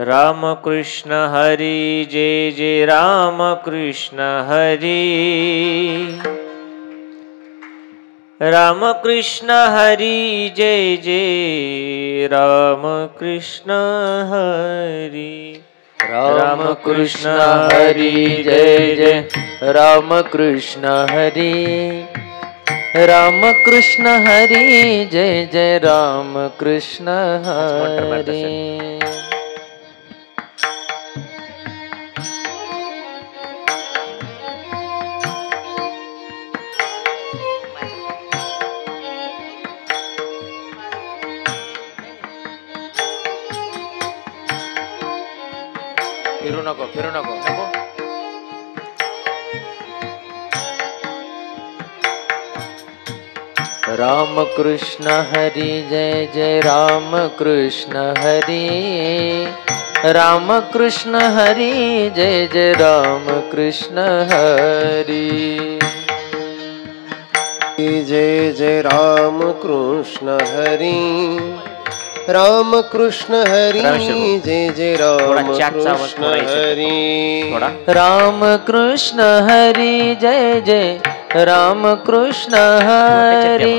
राम कृष्ण हरि जय जय राम कृष्ण हरि। राम कृष्ण हरि जय जय राम कृष्ण हरि। राम कृष्ण हरि जय जय राम कृष्ण हरि। राम कृष्ण हरि जय जय राम कृष्ण हरि। फिरू नको फिरू नको नको। राम कृष्ण हरि जय जय राम कृष्ण हरि। राम कृष्ण हरि जय जय राम कृष्ण हरि। जय जय राम कृष्ण हरि। राम कृष्ण हरि जय जय राम कृष्ण हरि। राम कृष्ण हरि जय जय राम कृष्ण हरि।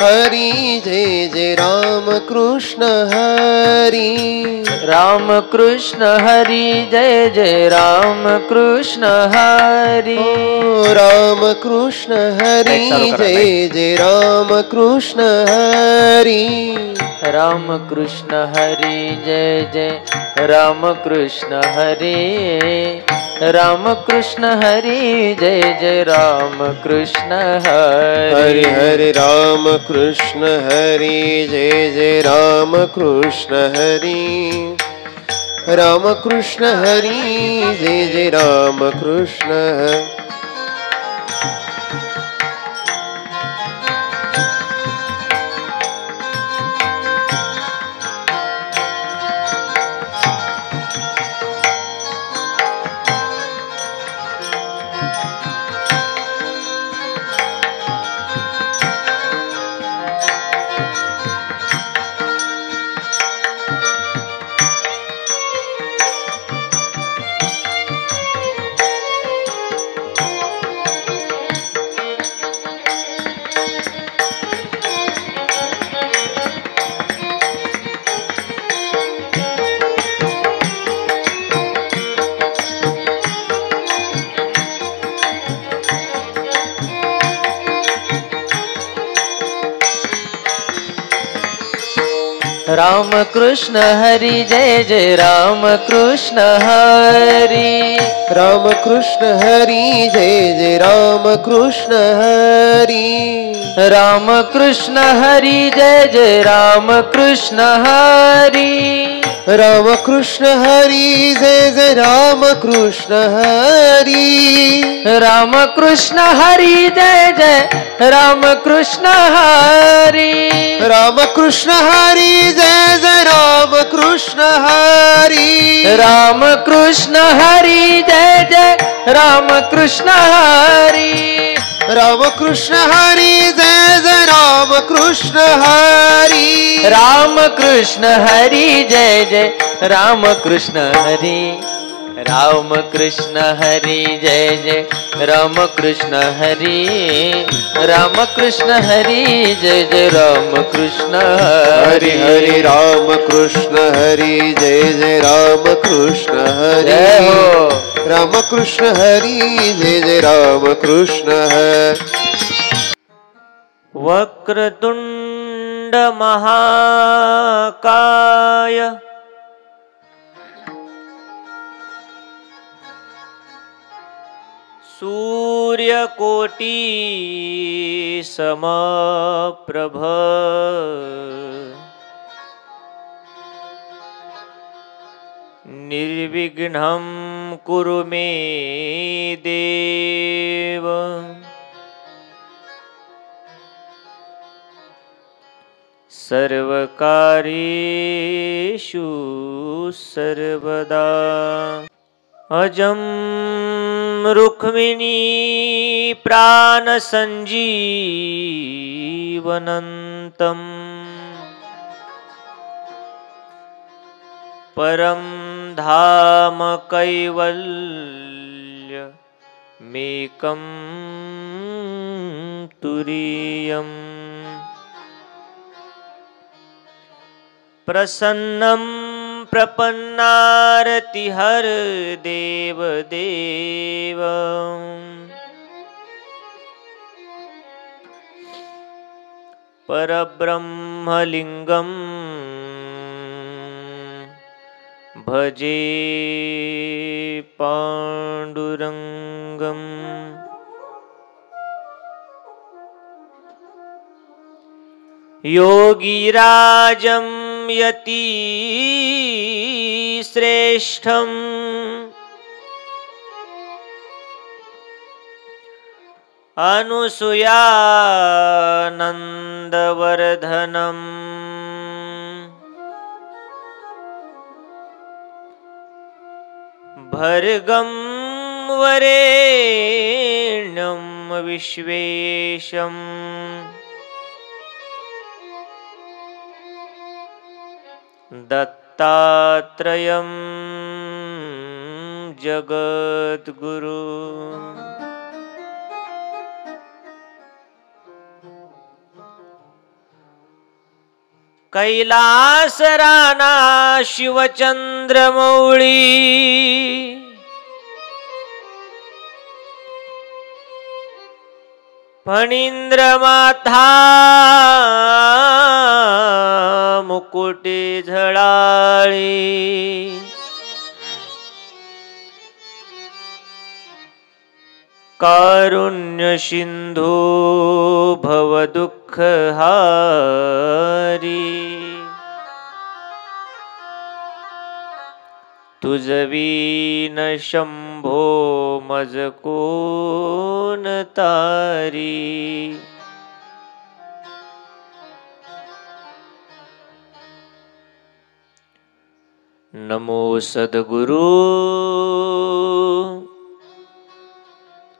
हरि जय जय राम कृष्ण हरि। राम कृष्ण हरि जय जय राम कृष्ण हरि। राम कृष्ण हरि जय जय राम कृष्ण हरि। राम कृष्ण हरि जय जय राम कृष्ण हरि। राम कृष्ण हरि जय जय राम कृष्ण हरि। हरि हरि राम कृष्ण हरि जय जय राम कृष्ण हरि। राम कृष्ण हरि जय जय राम कृष्ण हरि। राम कृष्ण हरि जय जय राम कृष्ण हरि। राम कृष्ण हरि जय जय राम कृष्ण हरि। राम कृष्ण हरि जय जय राम कृष्ण हरि। राम कृष्ण हरि जय जय राम कृष्ण हरि। राम कृष्ण हरि जय जय राम कृष्ण हरि। राम कृष्ण हरि जय जय राम कृष्ण हरि। राम कृष्ण हरि जय जय राम कृष्ण हरि। राम कृष्ण हरि जय जय राम कृष्ण हरि। राम कृष्ण हरि जय जय राम कृष्ण हरि। राम कृष्ण हरि जय जय राम कृष्ण हरि। राम कृष्ण हरि जय जय राम कृष्ण हरि हरि। हरि राम कृष्ण हरि जय जय राम कृष्ण हरि। जय हो राम कृष्ण हरि जय जय राम कृष्ण हरि। वक्रतुंड महाकाय सूर्यकोटि समप्रभ निर्विघ्नं कुरु मे देव। सर्वकार्येषु सर्वदा। अजं रुक्मिणी प्राणसञ्जीवनन्तम् परम धाम कैवल्य मेकं तुरीयम् प्रसन्नं प्रपन्नारति हर देव देव परब्रह्मलिंगं भजे पांडुरंगम् योगीराजं यतिश्रेष्ठम् अनुसूयानन्दवर्धनम् भर्गं वरेण्यं विश्वेशम् दत्तात्रेयं जगद्गुरु कैलासराना शिवचंद्रमौळी फणींद्रमाथा मुकुटे झळाळी कारुण्य सिंधू भवदुःखहारी तुझवीन शंभो मज कोण तारी नमो सद्गुरु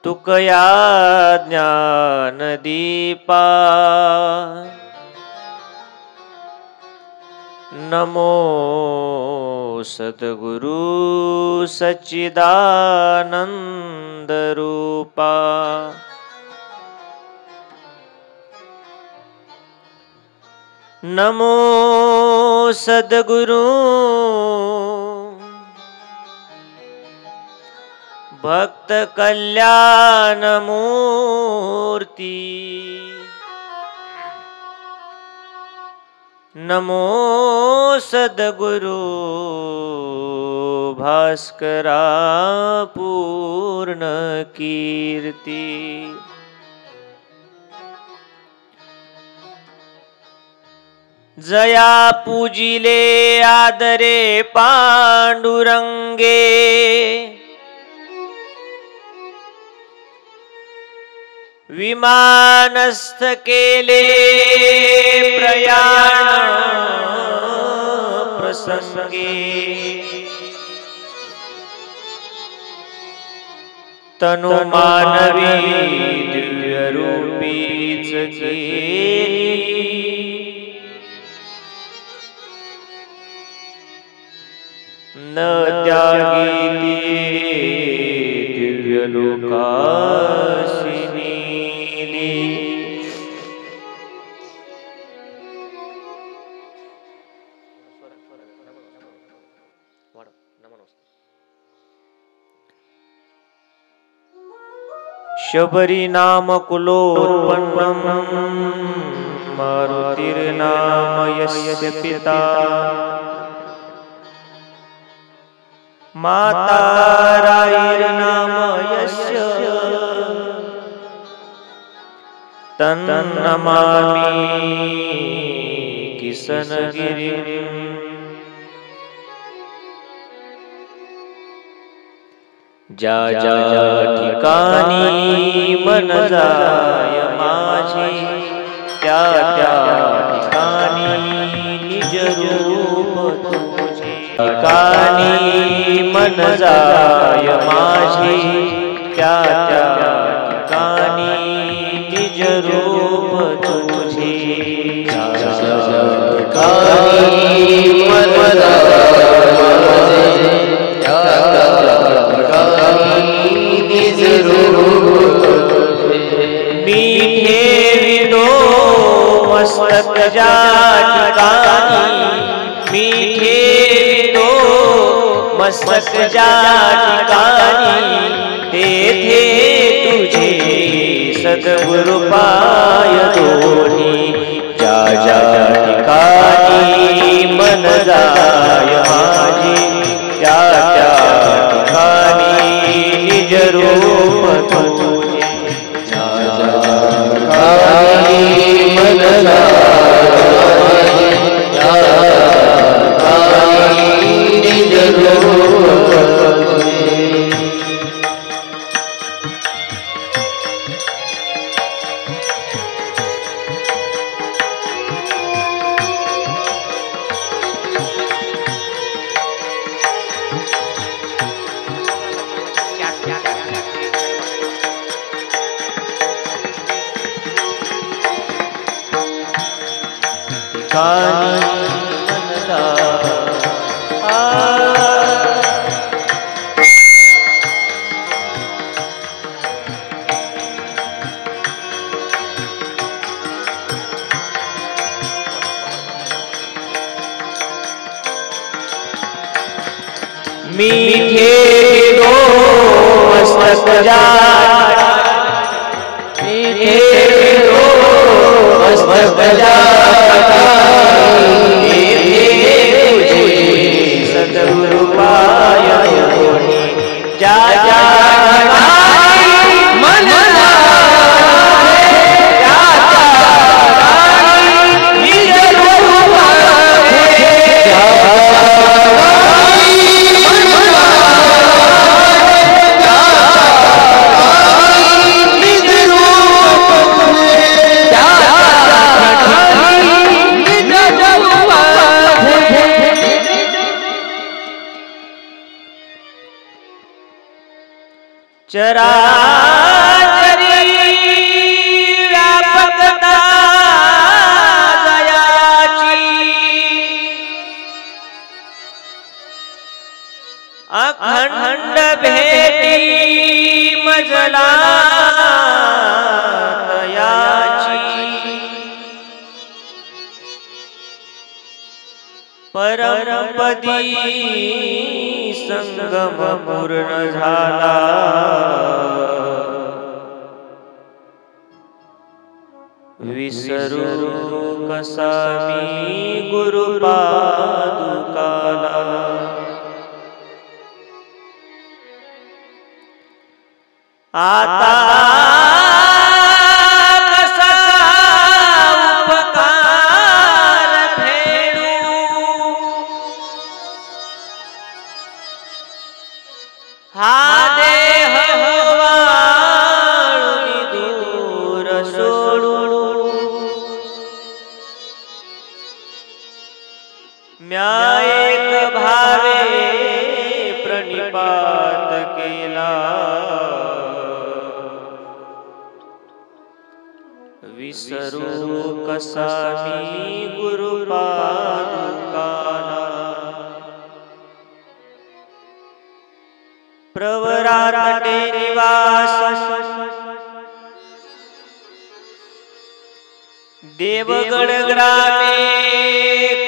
तुकया ज्ञानदीपा नमो सद्गुरु सच्चिदानंद रूपा नमो सद्गुरु भक्त कल्याण मूर्ति नमो सद्गुरु भास्करा पूर्ण कीर्ति जया पूजिले आदरे पांडुरंगे विमानस्थ केले प्रयाण प्रसंगे तनु मानवी दिव्य रूपीच न त्यागी दिव्य लोकासिनी शबरी नाम कुलोत्पन्नम् मारुतिर्नाम यस्य पिता माता रायर्नाम यस्य तन्नमामि किसनगिरिम् जा जा ठिकाणी मन जाय माझे त्या त्या ठिकाणी निज रूप तुझे ठिकाणी मन जाय माझे त्या त्या ठिकाणी निज रूप तुझे जा जा ठिकाणी मन जाय मस्तक ज्या ठिकाणी तेथे तुझे सद्गुरु पाय दोन्ही ज्या ज्या ठिकाणी मन जाय माझी त्या त्या ठिकाणी निज रूप तुझे ज्या ज्या ठिकाणी मन जाय त्या ठिकाणी निज रूप तुझे मीठे दो मस्तक जा मीठे दो मस्तक जा सद्गुरु पाय दोन्ही जा जा मन चराचरी व्यापकता जयाची अखंड भेटी मजला तयाची परमपदी संगम पूर्ण झाला विसरू कसा मी गुरु पादुकाला आता कसा उपकार फेडू हा देह वाळून दूर सोडू म्या एक भावे प्रणिपात केला विसरू कसा मी गुरु पादुकाला प्रवराटे निवास देवगड ग्रामे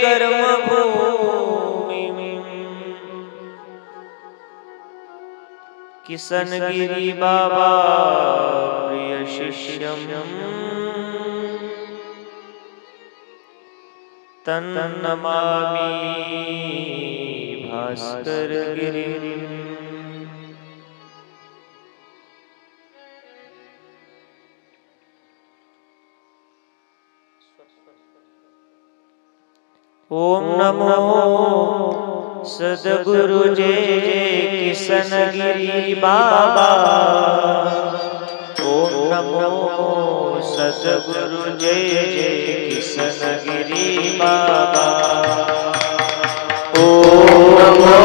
कर्मभूमी किसनगिरी बाबा प्रिय शिष्यम तन्नमामि भास्कर गिरिं ओम नमो सद्गुरु जय जय किसनगिरी बाबा ओम नमो सद्गुरु जय जय किसनगिरी बाबा ओम नमो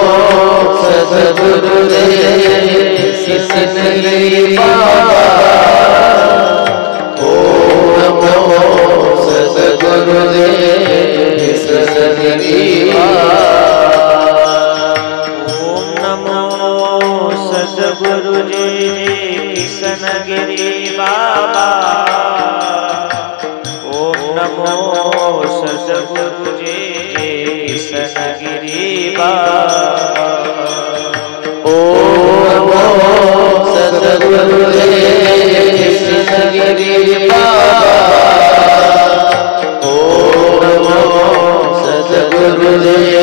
सद्गुरु जय जय किसनगिरी बाबा ओम नमो सद्गुरु जय किसनगिरी ओम नमो सद्गुरु जय जय किसनगिरी बाबा ओम नमो सद्गुरु जय जय किसनगिरी बाबा सद्गुरु जय जय किशनगिरी बाबा। ओम नमो सद्गुरु जय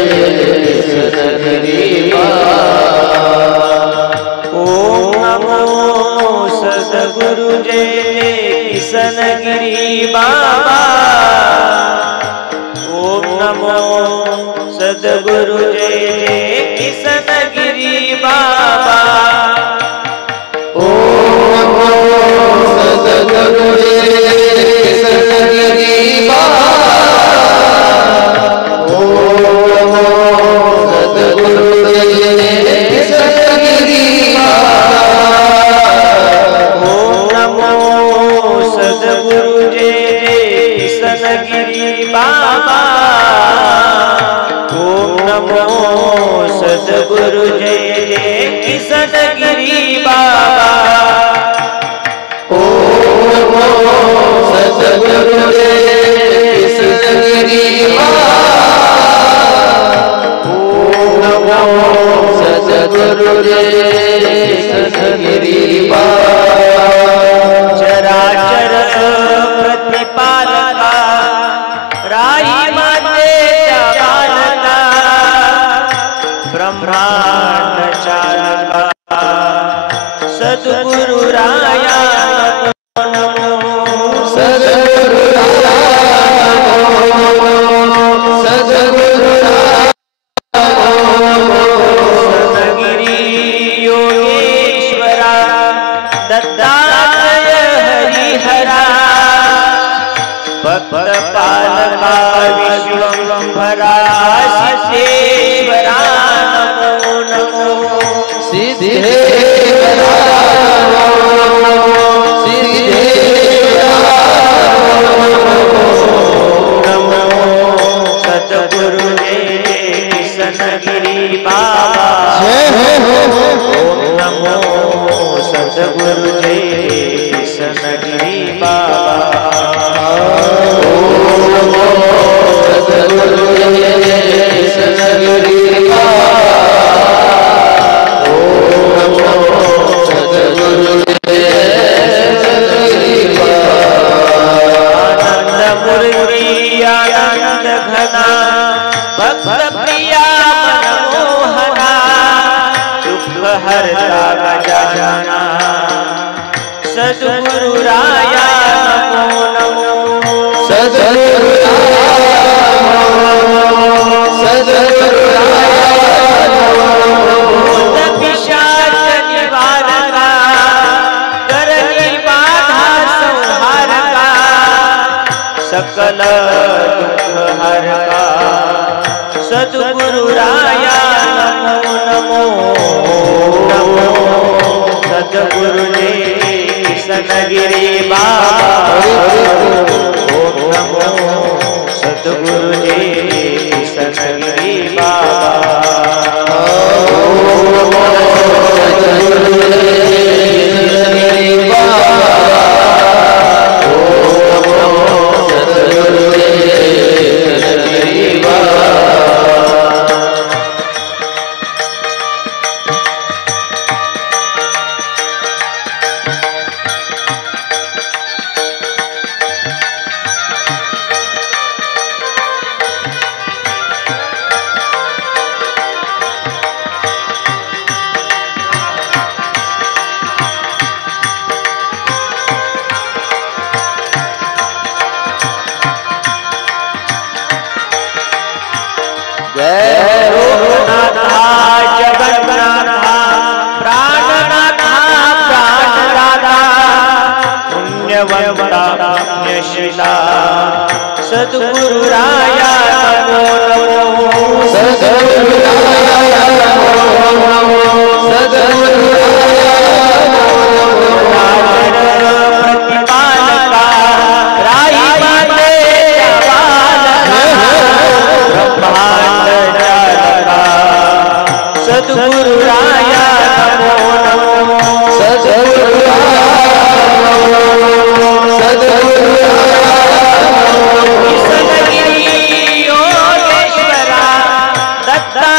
किशनगिरी बाबा। ओम नमो सद्गुरु जय किशनगिरी बाबा। ओम नमो सद्गुरु जय जय किशनगिरी बाबा। नमो सद्गुरु जय जय किशनगिरी बाबा। ओम नमो सद्गुरु जय किशनगिरी बाबा। ओम नमो सद्गुरु जय किशनगिरी बाबा। चराचर प्रतिपालका राई माते बालका ब्रह्मांड चालका सद्गुरु राया सद्गुरु सद्गुरु सद्गिरि योगेश्वरा दत्तात्रय हरिहरा भक्त पालका विश्वंभरा सिद्धेश्वरा नमो नमो। सिद्धेश्वरा सद्गुरु जय किशनगिरी बाबा। ओम नमो सद्गुरु जय किशनगिरी बाबा। ओम नमो सद्गुरु जय किशनगिरी बाबा। ओम नमो सद्गुरु जय किशनगिरी बाबा। आनंद मुरली आनंद घना भक्त प्रिया मनमोहना दुख हरता गजानना सद्गुरु राया नमो नमो। सद्गुरु सद्गुरु भूत पिशाच निवारका करनी बाधा संहारका सकल दुख हरका सद्गुरु राया नमो नमो। सद्गुरु जय किशनगिरी बाबा। ओम नमो सद्गुरु जय किशनगिरी बाबा। ओम नमो सद्गुरु जय किशनगिरी बाबा। ओम नमो सद्गुरु जय किशनगिरी बाबा। जय लोकनाथा जगन्नाथा प्राणनाथा प्राणदाता पुण्यवंता पुण्यशीला सद्गुरु राया नमो नमो। सद्गुरु सद्गुरु प्रतिपालका राई माते बालका ब्रह्मांड चालका सद्गुरु राया नमो नमो। सद्गुरु सद्गुरु किशनगिरि योगेश्वरा दत्ता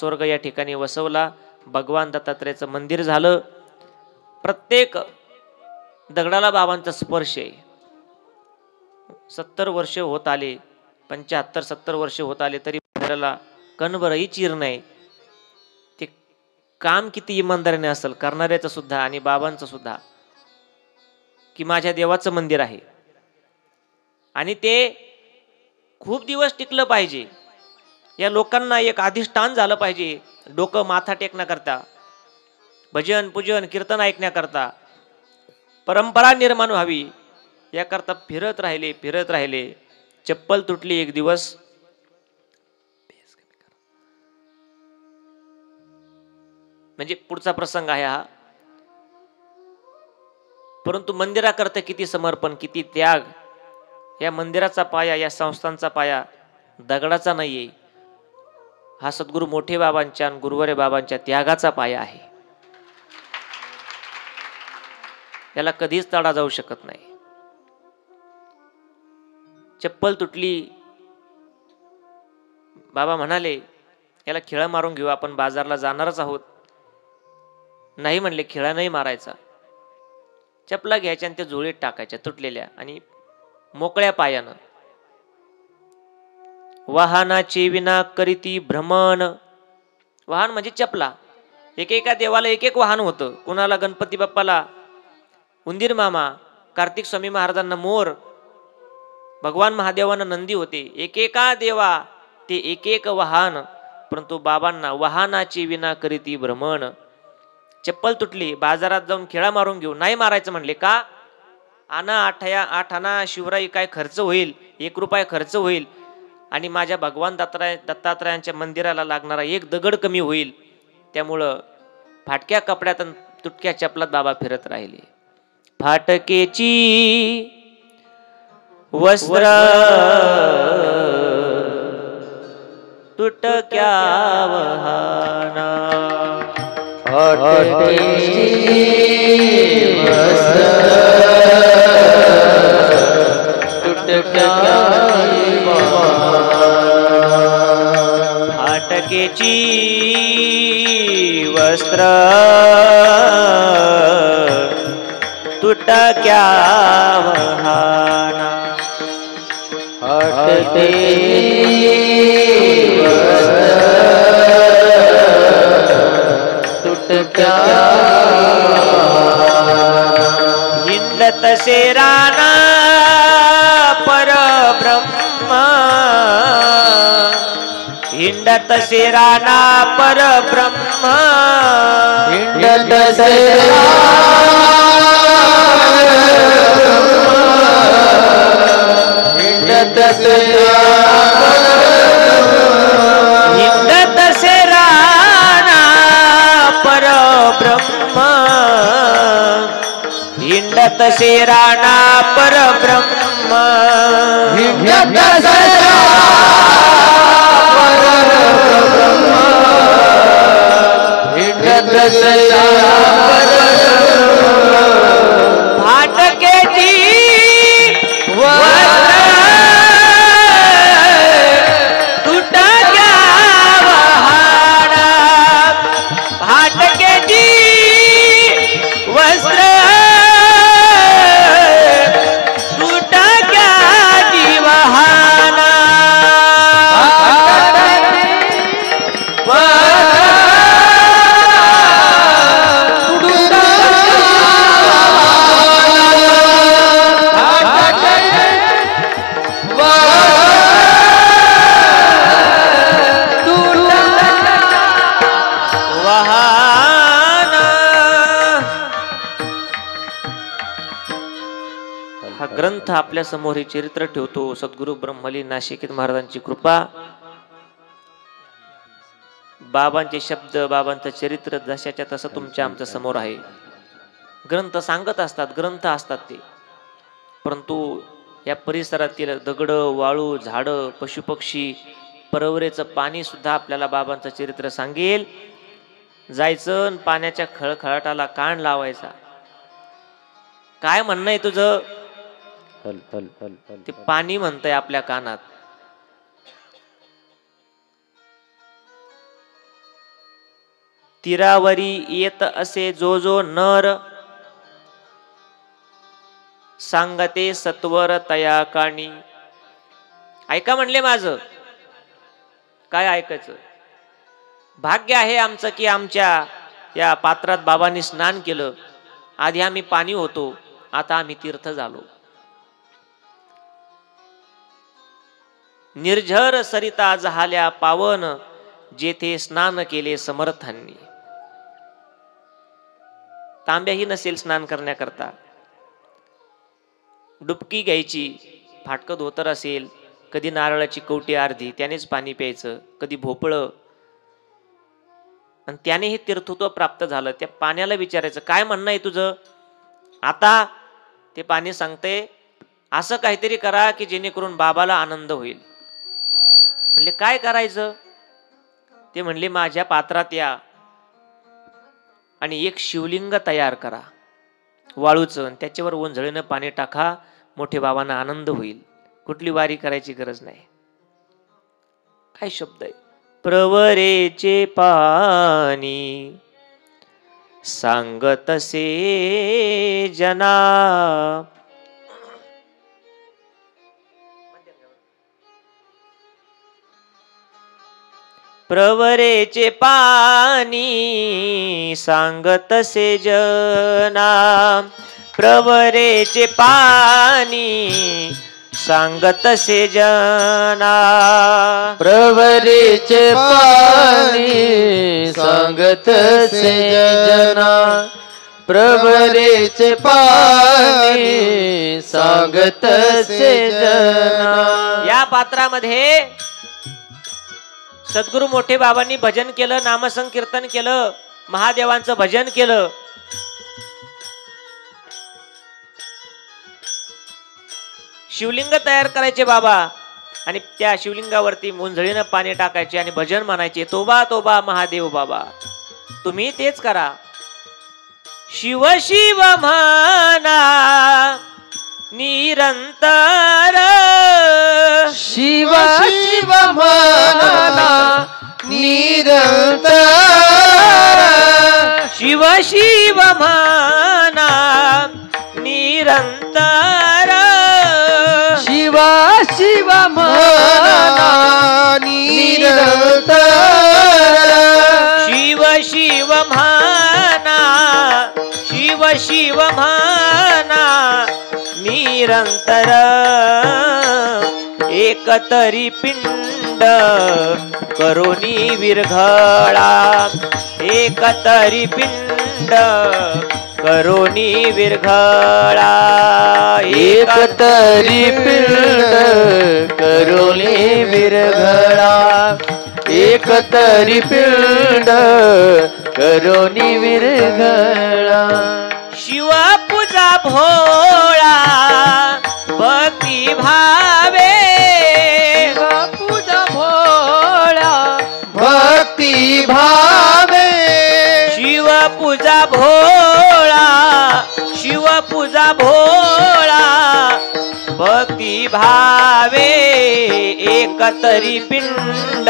स्वर्ग या ठिकाणी वसवला. भगवान दत्तात्रेयाचं मंदिर झालं. प्रत्येक दगडाला बाबांचा स्पर्श आहे. 70 वर्ष होत आले, 75-70 वर्ष होत आले तरी मंदिराला कणभरही चीर नाही. ते काम किती इमानदारीने असेल करणाऱ्याचं सुद्धा आणि बाबांचं सुद्धा, की माझ्या देवाचं मंदिर आहे आणि ते खूप दिवस टिकलं पाहिजे. या लोकांना एक अधिष्ठान झालं पाहिजे, डोकं माथा टेकण्याकरता, भजन पूजन कीर्तन ऐकण्याकरता परंपरा निर्माण व्हावी याकरता फिरत राहिले. चप्पल तुटली एक दिवस. म्हणजे पुढचा प्रसंग आहे हा. परंतु मंदिराकरता किती समर्पण, किती त्याग. या मंदिराचा पाया, या संस्थांचा पाया दगडाचा नाहीये. हा सद्गुरू मोठे बाबांच्या आणि गुरुवरे बाबांच्या त्यागाचा पाया आहे. याला कधीच तडा जाऊ शकत नाही. चप्पल तुटली. बाबा म्हणाले याला खिळा मारून घेऊ, आपण बाजारला जाणारच आहोत. नाही म्हणले, खिळा नाही मारायचा. चपला घ्यायच्या आणि त्या झोळीत टाकायच्या तुटलेल्या आणि मोकळ्या पायानं. वाहनाचे विना करीती भ्रमण. वाहन म्हणजे चपला. एकेका देवाला एक एक वाहन होतं. कुणाला गणपती बाप्पाला उंदीर मामा, कार्तिक स्वामी महाराजांना मोर, भगवान महादेवांना नंदी होते. एकेका देवा ते एक एक वाहन. परंतु बाबांना वाहनाची विना करीती भ्रमण. चप्पल तुटली, बाजारात जाऊन खिळा मारून घेऊ. नाही मारायचं म्हणले. का? आणा 8 आणा शिवराई, काय खर्च होईल, 1 रुपया खर्च होईल आणि माझ्या भगवान दत्तात्रयांच्या मंदिराला लागणारा 1 दगड कमी होईल. त्यामुळं फाटक्या कपड्यात तुटक्या चपलात बाबा फिरत राहिले. फाटकेची वस्त्र तुटक्या वहाना. फाटकेची वस्त्र तुटक्या वहाना. हिंडत शेराना परब्रह्म. हिंडत शेराना परब्रह्म. हिंडत शेराना हिंडत शेराना परब्रह्म. हिंडत शेराना परब्रह्म. हिंडत फाटकेची वस्त्र तुटक्या वहाना. फाटकेची वस्त्र तुटक्या वहाना. हा ग्रंथ आपल्या समोर हे चरित्र ठेवतो. सद्गुरु ब्रह्मलीन नाशिक महाराजांची कृपा, बाबांचे शब्द, बाबांचं चरित्र जशाच्या तसं तुमच्या आमच्या समोर आहे. ग्रंथ सांगत असतात, ग्रंथ असतात ते. परंतु या परिसरातील दगड, वाळू, झाडं, पशुपक्षी, परवरेचं पाणी सुद्धा आपल्याला बाबांचं चरित्र सांगेल. जायचं पाण्याच्या खळखळाटाला कान लावायचा. काय म्हणणं आहे तुझं? ते पाणी म्हणतंय आपल्या कानात. तीरावरी येत असे जो जो नर, सांगते सत्वर तया काणी. ऐका म्हणले माझं. काय ऐकायचं? भाग्य आहे आमचं की आमच्या या पात्रात बाबांनी स्नान केलं. आधी आम्ही पाणी होतो, आता आम्ही तीर्थ झालो. निर्झर सरिता झाल्या पावन, जेथे स्नान केले समर्थांनी. तांब्याही नसेल स्नान करण्याकरता, डुबकी घ्यायची, फाटकं धोतर असेल, कधी नारळाची कवटी अर्धी त्यानेच पाणी प्यायचं, कधी भोपळं, आणि त्याने हे तीर्थत्व प्राप्त झालं. त्या पाण्याला विचारायचं काय म्हणणं आहे तुझं. आता ते पाणी सांगते असं काहीतरी करा की जेणेकरून बाबाला आनंद होईल. म्हणले काय करायचं. ते म्हणले माझ्या पात्रात या आणि एक शिवलिंग तयार करा वाळूचं, त्याच्यावर ओंझळीनं पाणी टाका, मोठे बाबांना आनंद होईल. कुठली वारी करायची गरज नाही. काय शब्द आहे. प्रवरेचे पाणी सांगतसे जना, प्रवरेचे पाणी सांगतसे जना, प्रवरेचे पाणी सांगतसे जना, प्रवरेचे पाणी सांगतसे जना, प्रवरेचे पाणी सांगतसे जना. या पात्रामध्ये सद्गुरु मोठे बाबांनी भजन केलं, नामसंकीर्तन केलं, महादेवांचं भजन केलं. शिवलिंग तयार करायचे बाबा आणि त्या शिवलिंगावरती मुंजळीनं पाणी टाकायचे आणि भजन म्हणायचे, तोबा तोबा महादेव बाबा. तुम्ही तेच करा. शिव शिव म्हणा निरंतर, शिव शिव म्हणा निरंतर, शिव शिव म्हणा निरंतर, शिव शिव म्हणा निरंतर, शिव शिव म्हणा, शिव शिव म्हणा निरंतर. एकतरी पिंड करोनी विरघळा, एकतरी पिंड करोनी विरघळा, एकतरी पिंड करोनी विरघळा, एकतरी पिंड करोनी विरघळा. शिव पूजा भोळा भक्ती भावे, पूजा भोळा भक्ती भावे, शिव पूजा भोळा, शिव पूजा भोळा भक्ती भावे. एकतरी पिंड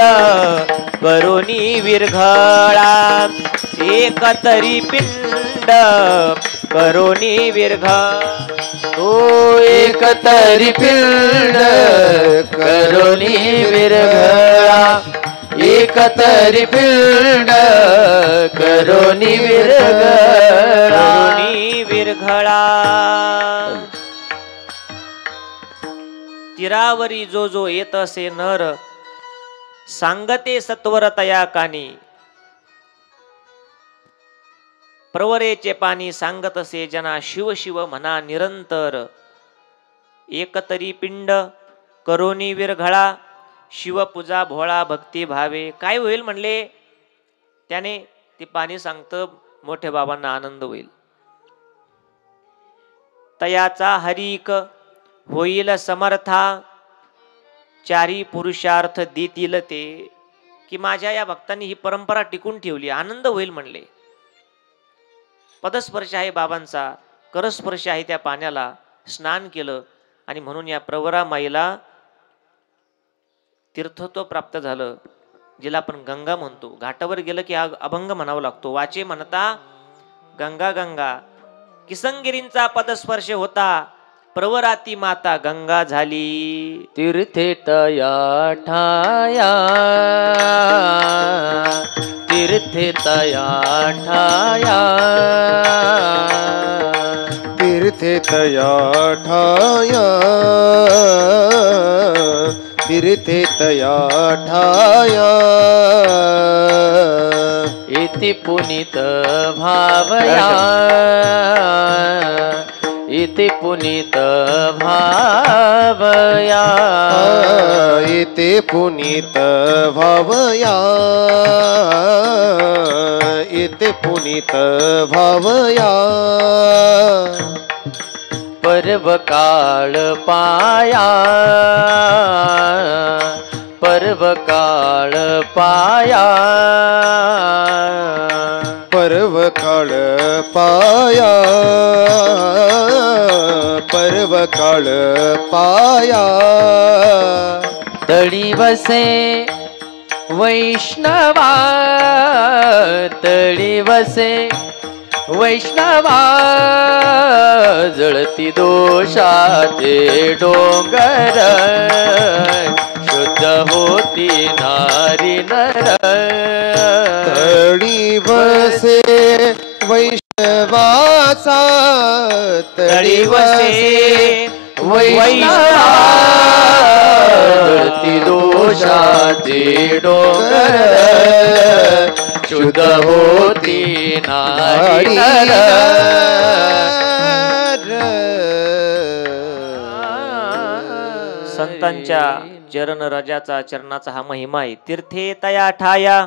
करोनी विरघळा, एकतरी पिंड करोनी विरघळा. ओ एकतरी पिंड करोनी विरघळा, एकतरी पिंड करोनी विरघळा, करोनी विरघळा. तीरावरी जो जो येत असे नर, सांगते सत्वर तया कानी. प्रवरेचे पाणी सांगत असे जना, शिव शिव म्हणा निरंतर. एकतरी पिंड करोनी विरघळा, शिवपूजा भोळा भक्ती भावे. काय होईल म्हणले त्याने, ते पाणी सांगतं मोठ्या बाबांना आनंद होईल. तयाचा हरिक होईल समर्था, चारी पुरुषार्थ देतील ते. की माझ्या या भक्तांनी ही परंपरा टिकून ठेवली, आनंद होईल म्हणले. पदस्पर्श आहे बाबांचा, करस्पर्श आहे त्या पाण्याला, स्नान केलं आणि म्हणून या प्रवरा माईला तीर्थत्व प्राप्त झालं. जिला आपण गंगा म्हणतो. घाटावर गेलं की अभंग म्हणावा लागतो. वाचे म्हणता गंगा गंगा, किसंगिरींचा पदस्पर्श होता, प्रवराती माता गंगा झाली. तीर्थे तया ठाया, तीर्थे तया ठाया, तीर्थे तया ठाया, तीर्थे तया ठाया, इति पुनीत भावया, इति पुनीत भावया, इति पुनीत भावया, इति पुनीत भावया, पर्व काळ पाया, पर्व काळ पाया, पर्व काळ पाया, पर्व काळ पाया, तळी वसे वैष्णवा, तळी वसे वैष्णवा, जळती दोषाचे डोंगर, शुद्ध होती नारी नर, तळी बसे वैष्णवाचा, तळी वसे वैष्णवा, जळती दोषाचे डोंगर, शुद्ध होती नारी नर. संतांच्या चरण रजाचा चरणाचा हा महिमा आहे. तीर्थे तया ठाया,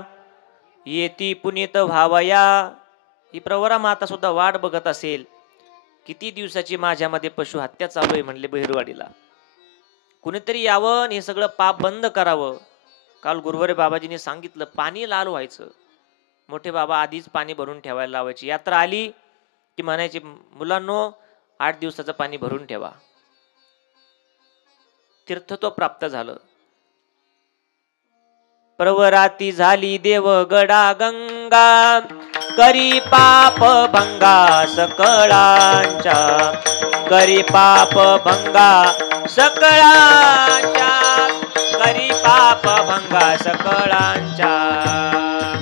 येती पुनीत भावया. ही प्रवरा माता सुद्धा वाट बघत असेल, किती दिवसाची माझ्यामध्ये पशु हत्या चालू आहे म्हणले बहिरवाडीला. कुणीतरी यावं आणि हे सगळं पाप बंद करावं. काल गुरुवारी बाबाजींनी सांगितलं पाणी लाल व्हायचं. मोठे बाबा आधीच पाणी भरून ठेवायला लावायची. यात्रा आली की म्हणायचे मुलांनो 8 दिवसाचं पाणी भरून ठेवा. तीर्थत्व प्राप्त झालं. प्रवराती झाली देवगडा गंगा, करी पाप भंगा सकळांच्या, करी पाप भंगा सकळांच्या, करी पाप भंगा सकळांच्या.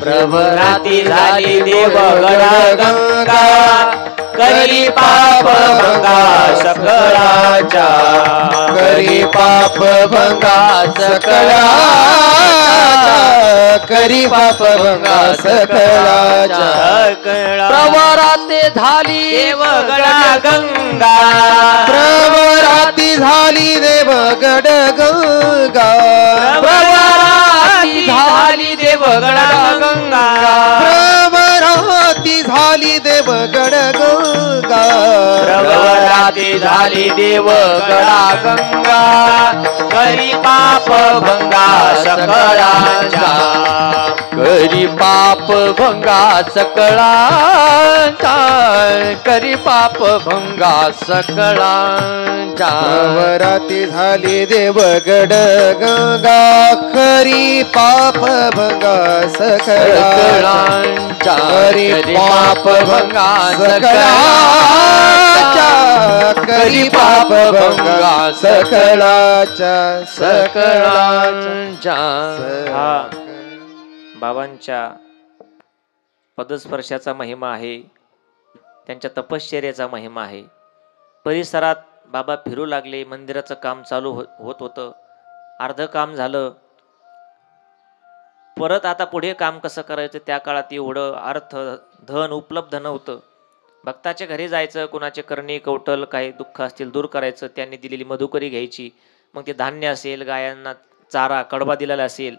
प्रवराती झाली देवगडा गंगा, करी पाप भंगा सकळांच्या, करी पाप भंगा सकळाचा, करी पाप भंगा सकळाचा. प्रवराते झाली देवगडा गंगा, प्रवराती झाली देवगड गंगा, प्रवराती झाली देवगडा गंगा, प्रवराती झाली देवगड गंगा, प्रवराती झाली देवगडा गंगा, करी पाप भंगा सकळांच्या, करी पाप भंगा सकळांचा, करी पाप भंगा सकळांचा. प्रवराती झाली देवगड गंगा, खरी पाप भंगा सकळांचा, करी पाप भंगा सकळाचा, करी पाप भंगा सकळाचा, सकळाचा. हा बाबांच्या पदस्पर्शाचा महिमा आहे. त्यांच्या तपश्चर्याचा महिमा आहे. परिसरात बाबा फिरू लागले. मंदिराचं काम चालू होत होतं. अर्ध काम झालं. परत आता पुढे काम कसं करायचं, त्या काळात एवढं अर्थ धन उपलब्ध नव्हतं. भक्ताच्या घरी जायचं, कुणाचे करणी कौटल काही दुःख असतील दूर करायचं, त्यांनी दिलेली मधुकरी घ्यायची. मग ते धान्य असेल, गायांना चारा कडबा दिलेला असेल,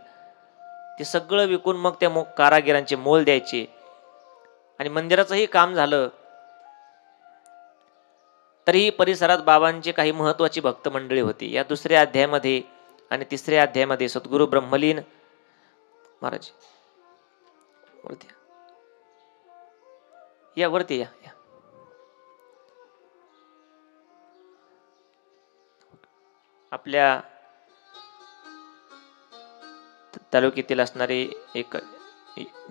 ते सगळं विकून मग त्या कारागिरांचे मोल द्यायचे. आणि मंदिराचंही काम झालं. तरीही परिसरात बाबांची काही महत्वाची भक्त मंडळी होती. या 2ऱ्या अध्यायामध्ये आणि 3ऱ्या अध्यायामध्ये सद्गुरू ब्रह्मलीन महाराज वरती या, वरती या. आपल्या तालुक्यातील असणारे एक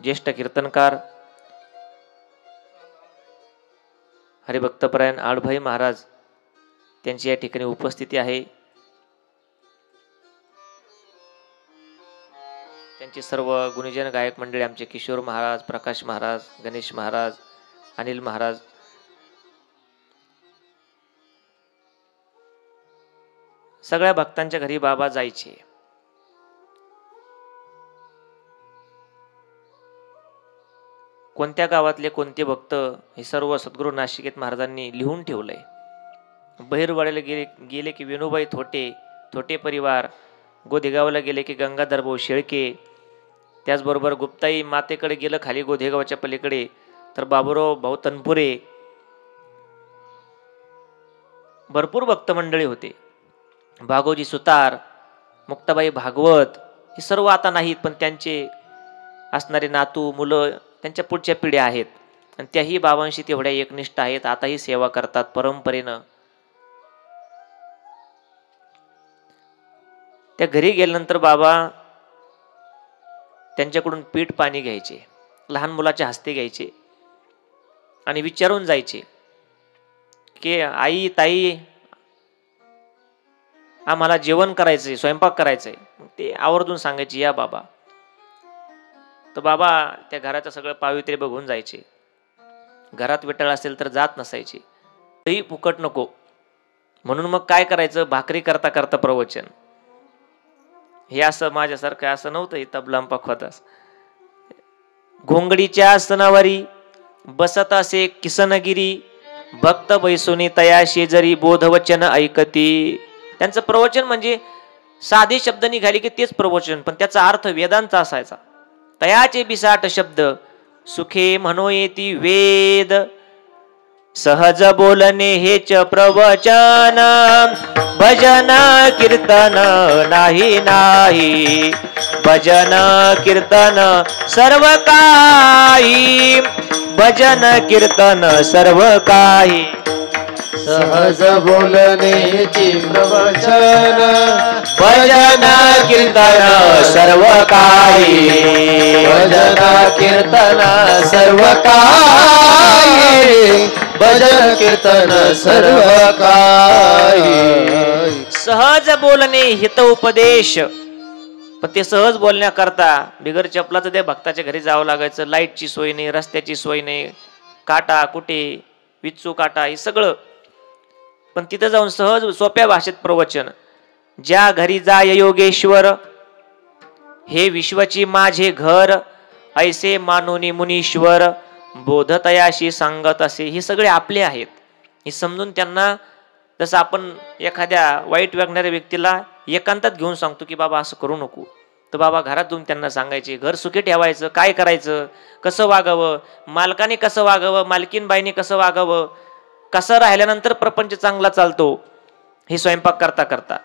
ज्येष्ठ कीर्तनकार हरिभक्तपरायण आडभाई महाराज त्यांची या ठिकाणी उपस्थिती आहे. त्यांची सर्व गुणीजन गायक मंडळी, आमचे किशोर महाराज, प्रकाश महाराज, गणेश महाराज, अनिल महाराज, सगळ्या भक्तांच्या घरी बाबा जायचे. कोणत्या गावातले कोणते भक्त हे सर्व सद्गुरू नाशिकेत महाराजांनी लिहून ठेवलंय. बहिरवाड्याला गेले की विनोबाई थोटे परिवार, गोधेगावला गेले की गंगाधर भाऊ शेळके, त्याचबरोबर गुप्ताई मातेकडे गेलं खाली गोधेगावच्या पलीकडे तर बाबुराव भाऊ तनपुरे, भरपूर भक्त मंडळी होते. भागोजी सुतार, मुक्ताबाई भागवत, हे सर्व आता नाहीत, पण त्यांचे असणारे नातू मुलं त्यांच्या पुढच्या पिढ्या आहेत आणि त्याही बाबांशी तेवढ्या एकनिष्ठ आहेत. आताही सेवा करतात परंपरेनं. त्या घरी गेल्यानंतर बाबा त्यांच्याकडून पीठ पाणी घ्यायचे, लहान मुलाच्या हस्ते घ्यायचे आणि विचारून जायचे की आई ताई आम्हाला जेवण करायचंय, स्वयंपाक करायचंय. ते आवर्जून सांगायचे या बाबा. तर बाबा त्या घराचं सगळं पावित्र्य बघून जायचे. घरात विटाळ असेल तर जात नसायचे. तरी फुकट नको म्हणून मग काय करायचं, भाकरी करता करता प्रवचन. हे असं माझ्यासारखं असं नव्हतं. हे तबलाम पखवातास घोंगडीच्या सणावारी बसत असे किसनगिरी, भक्त बैसोनी तया शेजारी बोधवचन ऐकती. त्यांचं प्रवचन म्हणजे साधे शब्द निघाले की तेच प्रवचन, पण त्याचा अर्थ वेदांचा असायचा. तयाचे बिसाट शब्द सुखे म्हणो येती वेद, सहज बोलणे हेच प्रवचन, भजन कीर्तन नाही नाही, भजन कीर्तन सर्व काही, भजन कीर्तन सर्व काही. सहज बोलण्याची प्रवचन, भजन कीर्तन सर्व काही, भजन कीर्तन सर्व काही, भजन कीर्तन सर्व काही. सहज बोलणे हित उपदेश. पण ते सहज बोलण्याकरता बिगर चपलाचं त्या भक्ताच्या घरी जावं लागायचं. लाईटची सोय नाही, रस्त्याची सोय नाही, काटा कुठे विच्चू काटा हे सगळं. पण तिथं जाऊन सहज सोप्या भाषेत प्रवचन. ज्या घरी जाय योगेश्वर, हे विश्वाची माझे घर, ऐसे मानोनी मुनीश्वर, बोधतयाशी सांगत असे. हे सगळे आपले आहेत. हे समजून त्यांना, जसं आपण एखाद्या वाईट वागणाऱ्या व्यक्तीला एकांतात घेऊन सांगतो की बाबा असं करू नको, तर बाबा घरात जाऊन त्यांना सांगायचे घर सुखी ठेवायचं, काय करायचं, कसं वागावं, मालकाने कसं वागावं, मालकीनबाईने कसं वागावं, कसं राहिल्यानंतर प्रपंच चांगला चालतो, हे स्वयंपाक करता करता.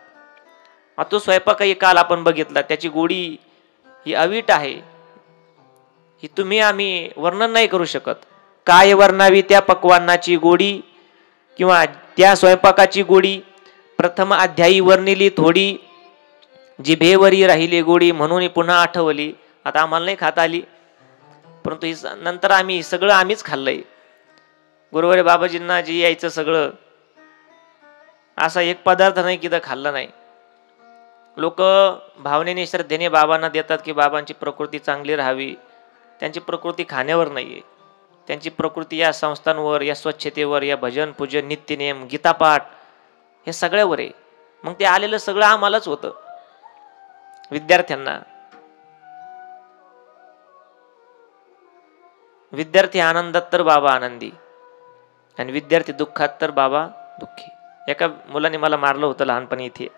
तो स्वयंपाकही काल आपण बघितला, त्याची गोडी ही अवीट आहे. ही तुम्ही आम्ही वर्णन नाही करू शकत. काय वर्णावी त्या पक्वान्नाची गोडी किंवा त्या स्वयंपाकाची गोडी. प्रथम अध्यायी वर्णिली थोडी, जिभेवरी राहिली गोडी, म्हणून पुन्हा आठवली. आता आम्हाला नाही खाता आली, परंतु नंतर आम्ही सगळं आम्हीच खाल्लंय. गुरुवारी बाबाजींना जी यायचं सगळं, असा एक पदार्थ नाही की खाल्ला नाही. लोक भावनेने श्रद्धेने बाबांना देतात की बाबांची प्रकृती चांगली राहावी. त्यांची प्रकृती खाण्यावर नाहीये, त्यांची प्रकृती या संस्थांवर, या स्वच्छतेवर, या भजन पूजन नित्यनेम गीतापाठ हे सगळ्यावर आहे. मग ते आलेलं सगळं आम्हालाच होतं, विद्यार्थ्यांना. विद्यार्थी आनंदात तर बाबा आनंदी, आणि विद्यार्थी दुःखात तर बाबा दुःखी. एका मुलाने मला मारलं होतं लहानपणी. इथे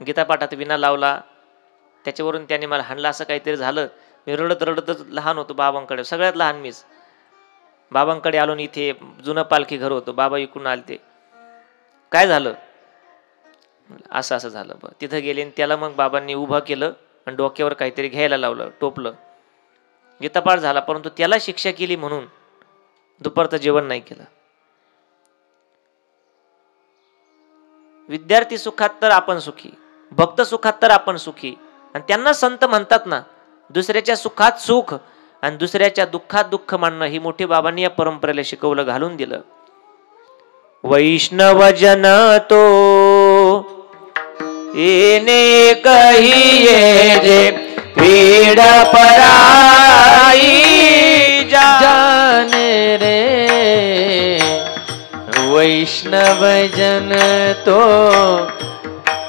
गीतापाठात विना लावला, त्याच्यावरून त्याने मला हाणला, असं काहीतरी झालं. मी रडत रडतच लहान होतो बाबांकडे, सगळ्यात लहान मीच. बाबांकडे आलो, इथे जुनं पालखी घर होतं, बाबा इकडून आले. ते काय झालं, असं असं झालं. तिथं गेले, त्याला मग बाबांनी उभं केलं आणि डोक्यावर काहीतरी घ्यायला लावलं, टोपलं. गीतापाठ झाला, परंतु त्याला शिक्षा केली म्हणून दुपारचं जेवण नाही केलं. विद्यार्थी सुखात तर आपण सुखी, भक्त सुखात तर आपण सुखी. आणि त्यांना संत म्हणतात ना, दुसऱ्याच्या सुखात सुख आणि दुसऱ्याच्या दुःखात दुःख मानणं ही मोठी बाबांनी या परंपरेला शिकवलं, घालून दिलं. वैष्णव जन तो येणे कहिये जे पीड पराई जाने रे. वैष्णव जन तो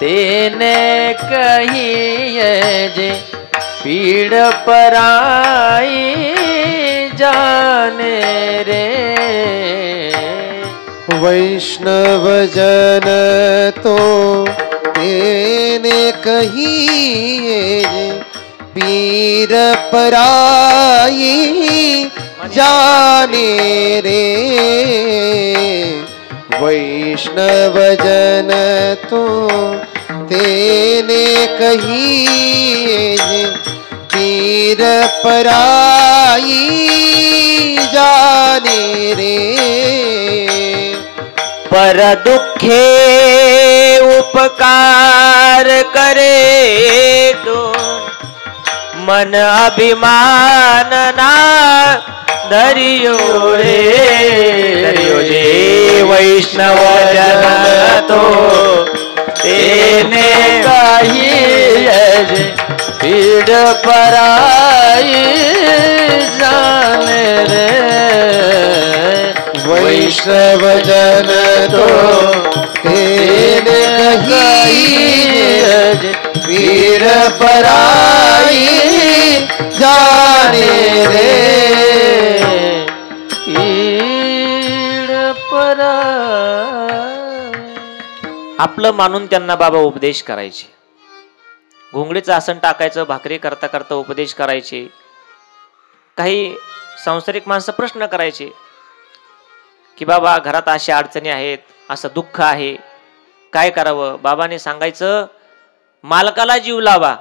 तेने कहिए जे पीड़ पराई जाने रे. वैष्णव जन तो तेने कहिए पीर पराई जाने रे. वैष्णव जन तो तेने कहिए पीर पराई जाने रे. पर दुखे उपकार करे तो मन अभिमान ना धरियो रे. धरियो जे वैष्णव जन तो तेने कहिए जे पीड़ पराई जाने रे. वैष्णव जन तो तेने कहिए पीर पराई जाने रे. पीड़ पराई. आपलं मानून त्यांना बाबा उपदेश करायचे. घोंगडीचं आसन टाकायचं, भाकरी करता करता उपदेश करायचे. काही सांसारिक माणसं प्रश्न करायचे की बाबा घरात अशा अडचणी आहेत, असं दुःख आहे, काय करावं. बाबाने सांगायचं मालकाला जीव लावा.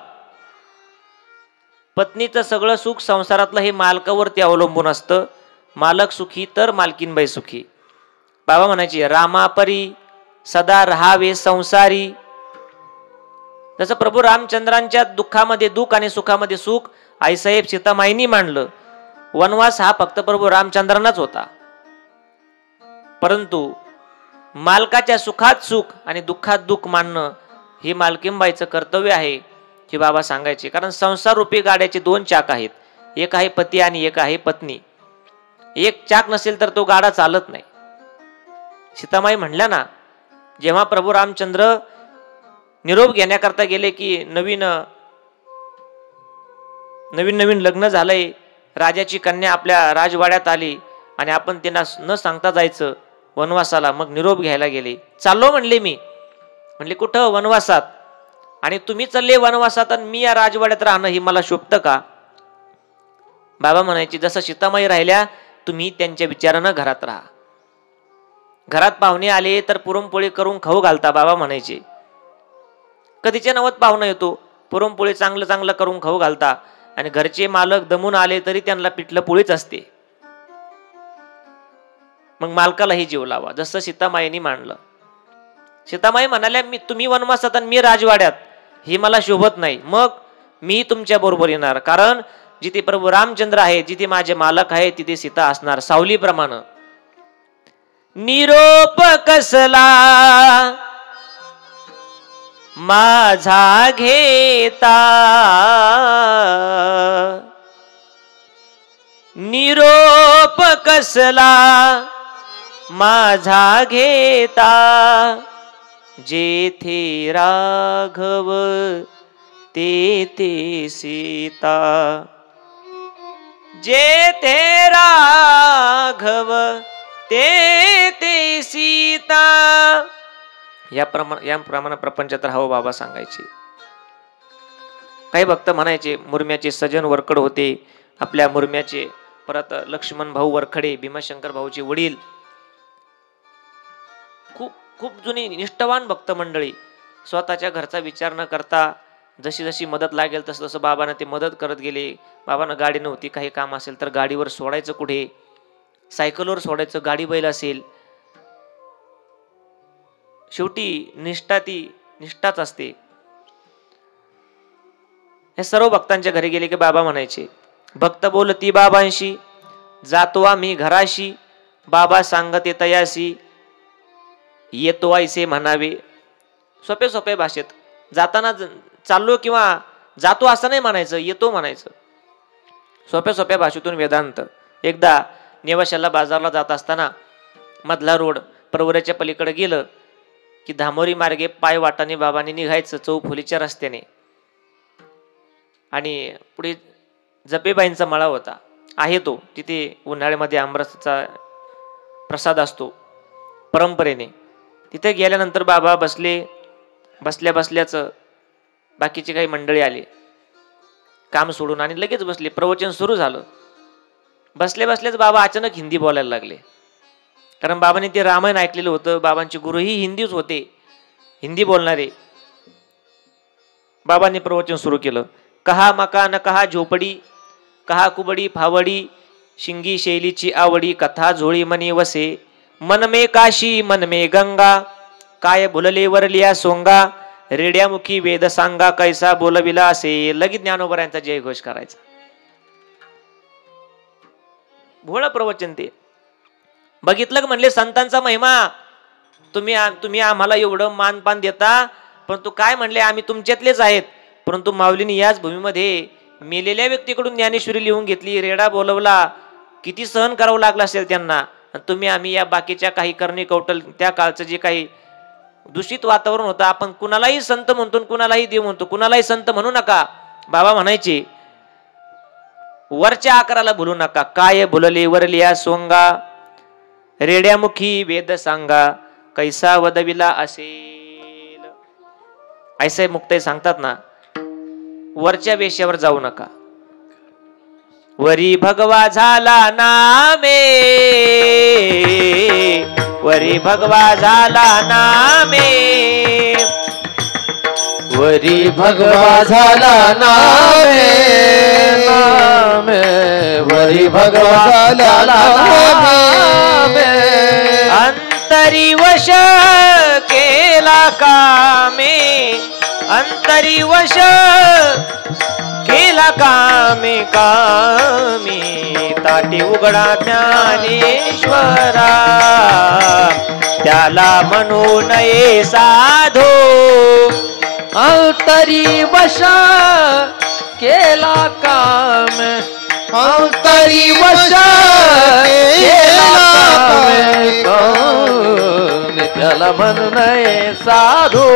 पत्नीचं सगळं सुख संसारातलं हे मालकावरती अवलंबून असतं. मालक सुखी तर मालकीनबाई सुखी. बाबा म्हणायचे रामापरी सदा राहावे संसारी. जसं प्रभू रामचंद्रांच्या दुःखामध्ये दुःख आणि सुखामध्ये सुख आईसाहेब सीतामाईंनी मांडलं. वनवास हा फक्त प्रभू रामचंद्रांनाच होता, परंतु मालकाच्या सुखात सुख आणि दुःखात दुःख मानणं हे मालकीनबाईचं कर्तव्य आहे हे बाबा सांगायचे. कारण संसार रूपी गाड्याचे दोन चाक आहेत, एक आहे पती आणि एक आहे पत्नी. एक चाक नसेल तर तो गाडा चालत नाही. सीतामाई म्हणल्या ना, जेव्हा प्रभू रामचंद्र निरोप घेण्याकरता गेले की नवीन लग्न झालंय, राजाची कन्या आपल्या राजवाड्यात आली आणि आपण त्यांना न सांगता जायचं वनवासाला. मग निरोप घ्यायला गेले. चाललो म्हणले मी. म्हणले कुठं? वनवासात. आणि तुम्ही चालले वनवासात आणि मी या राजवाड्यात राहणं ही मला शोभतं का? बाबा म्हणायचे जसं सीतामाई राहिल्या तुम्ही त्यांच्या विचारानं घरात राहा. घरात पाहुणे आले तर पुरणपोळी करून खाऊ घालता. बाबा म्हणायचे कधीच्या नवत पाहुणा येतो, पुरणपोळी चांगलं चांगलं करून खाऊ घालता. आणि घरचे मालक दमून आले तरी त्यांना पिठलं पोळीच असते. मग मालकालाही जीव लावा, जसं सीतामाईंनी मांडलं. सीतामाई म्हणाल्या मी तुम्ही वनवासात आणि मी राजवाड्यात, ही मला शोभत नाही. मग मी तुमच्या बरोबर येणार, कारण जिथे प्रभू रामचंद्र आहे, जिथे माझे मालक आहे, तिथे सीता असणार सावलीप्रमाणे. निरोप कसला माझा घेता, निरोप कसला माझा घेता, जेथे राघव तेथे सीता, जेथे राघव तेथे सीता. याप्रमाणे प्रपंचात राहावं बाबा सांगायचे. काही भक्त म्हणायचे मुरम्याचे सजन वरकड होते. आपल्या मुरम्याचे परत लक्ष्मण भाऊ वरखडे, भीमाशंकर भाऊचे वडील, खूप खूप जुनी निष्ठावान भक्त मंडळी, स्वतःच्या घरचा विचार न करता जशी जशी मदत लागेल तसं तसं बाबांना ते मदत करत गेले. बाबांना गाडी नव्हती, काही काम असेल तर गाडीवर सोडायचं, कुठे सायकलवर सोडायचं, गाडी बैल असेल. शेवटी निष्ठा ती निष्ठाच असते. हे सर्व भक्तांच्या घरी गेले की बाबा म्हणायचे, भक्त बोलती बाबांशी, जातो आम्ही घराशी, बाबा सांगते तयासी, येतो ऐसे म्हणावे. सोपे सोपे भाषेत जाताना चाललो किंवा जातो असं नाही म्हणायचं, येतो म्हणायचं. सोप्या सोप्या भाषेतून वेदांत. एकदा नेवाशाला बाजारला जात असताना मधला रोड परवऱ्याच्या पलीकडे गेलं की धामोरी मार्गे पाय वाटाने बाबांनी निघायचं चौफुलीच्या रस्त्याने. आणि पुढे जपेबाईंचा मळा होता, आहे तो तिथे उन्हाळ्यामध्ये आमरसाचा प्रसाद असतो परंपरेने. तिथे गेल्यानंतर बाबा बसले. बसल्या बसल्याच बाकीची काही मंडळी आली काम सोडून आणि लगेच बसले. प्रवचन सुरू झालं. बसल्या बसल्याच बाबा अचानक हिंदी बोलायला लागले, कारण बाबांनी ते रामायण ऐकलेलं होतं. बाबांचे गुरुही हिंदीच होते, हिंदी बोलणारे. बाबांनी प्रवचन सुरू केलं. कहा मकान कहा झोपडी, कहा कुबडी फावडी, शिंगी शैलीची आवडी, कथा झोळी मनी वसे, मन मे काशी मन मे गंगा, काय भुलले वरलिया सोंगा, रेड्यामुखी वेद सांगा, कैसा बोलविला असे. लगेच ज्ञानोबरायांचा जय घोष करायचा. भोळ प्रवचन ते. बघितलं म्हणले संतांचा महिमा. तुम्ही आम्हाला एवढं मानपान देता, परंतु काय म्हणले आम्ही तुमच्यातलेच आहेत. परंतु माऊलीने याच भूमीमध्ये मेलेल्या व्यक्तीकडून ज्ञानेश्वरी लिहून घेतली, रेडा बोलवला, किती सहन करावं लागलं असेल त्यांना. तुम्ही आम्ही या बाकीच्या काही करणी कौटल, त्या काळचं जे काही दूषित वातावरण होतं, आपण कुणालाही संत म्हणतो, कुणालाही देव म्हणतो, कुणालाही संत म्हणू नका. बाबा म्हणायचे वरच्या आकाराला भुलू नका. काय भुलले वरलिया सोंगा, रेड्यामुखी वेद सांगा, कैसा वदविला असेल. ऐसे मुक्ताई सांगतात ना, वरच्या वेश्यावर जाऊ नका. वरी भगवा झाला नामे, वरी भगवा झाला नामे, वरी भगवा झाला नामे, नामे वरी भगवा झाला नामे, अंतरी वश केला कामे, अंतरी वश केला कामे कामे, ताटी उघडा ज्ञानेश्वरा, त्याला म्हणू नये साधो. अंतरी वश केला काम, अंतरी वश केला काम, त्याला म्हणू नये साधू,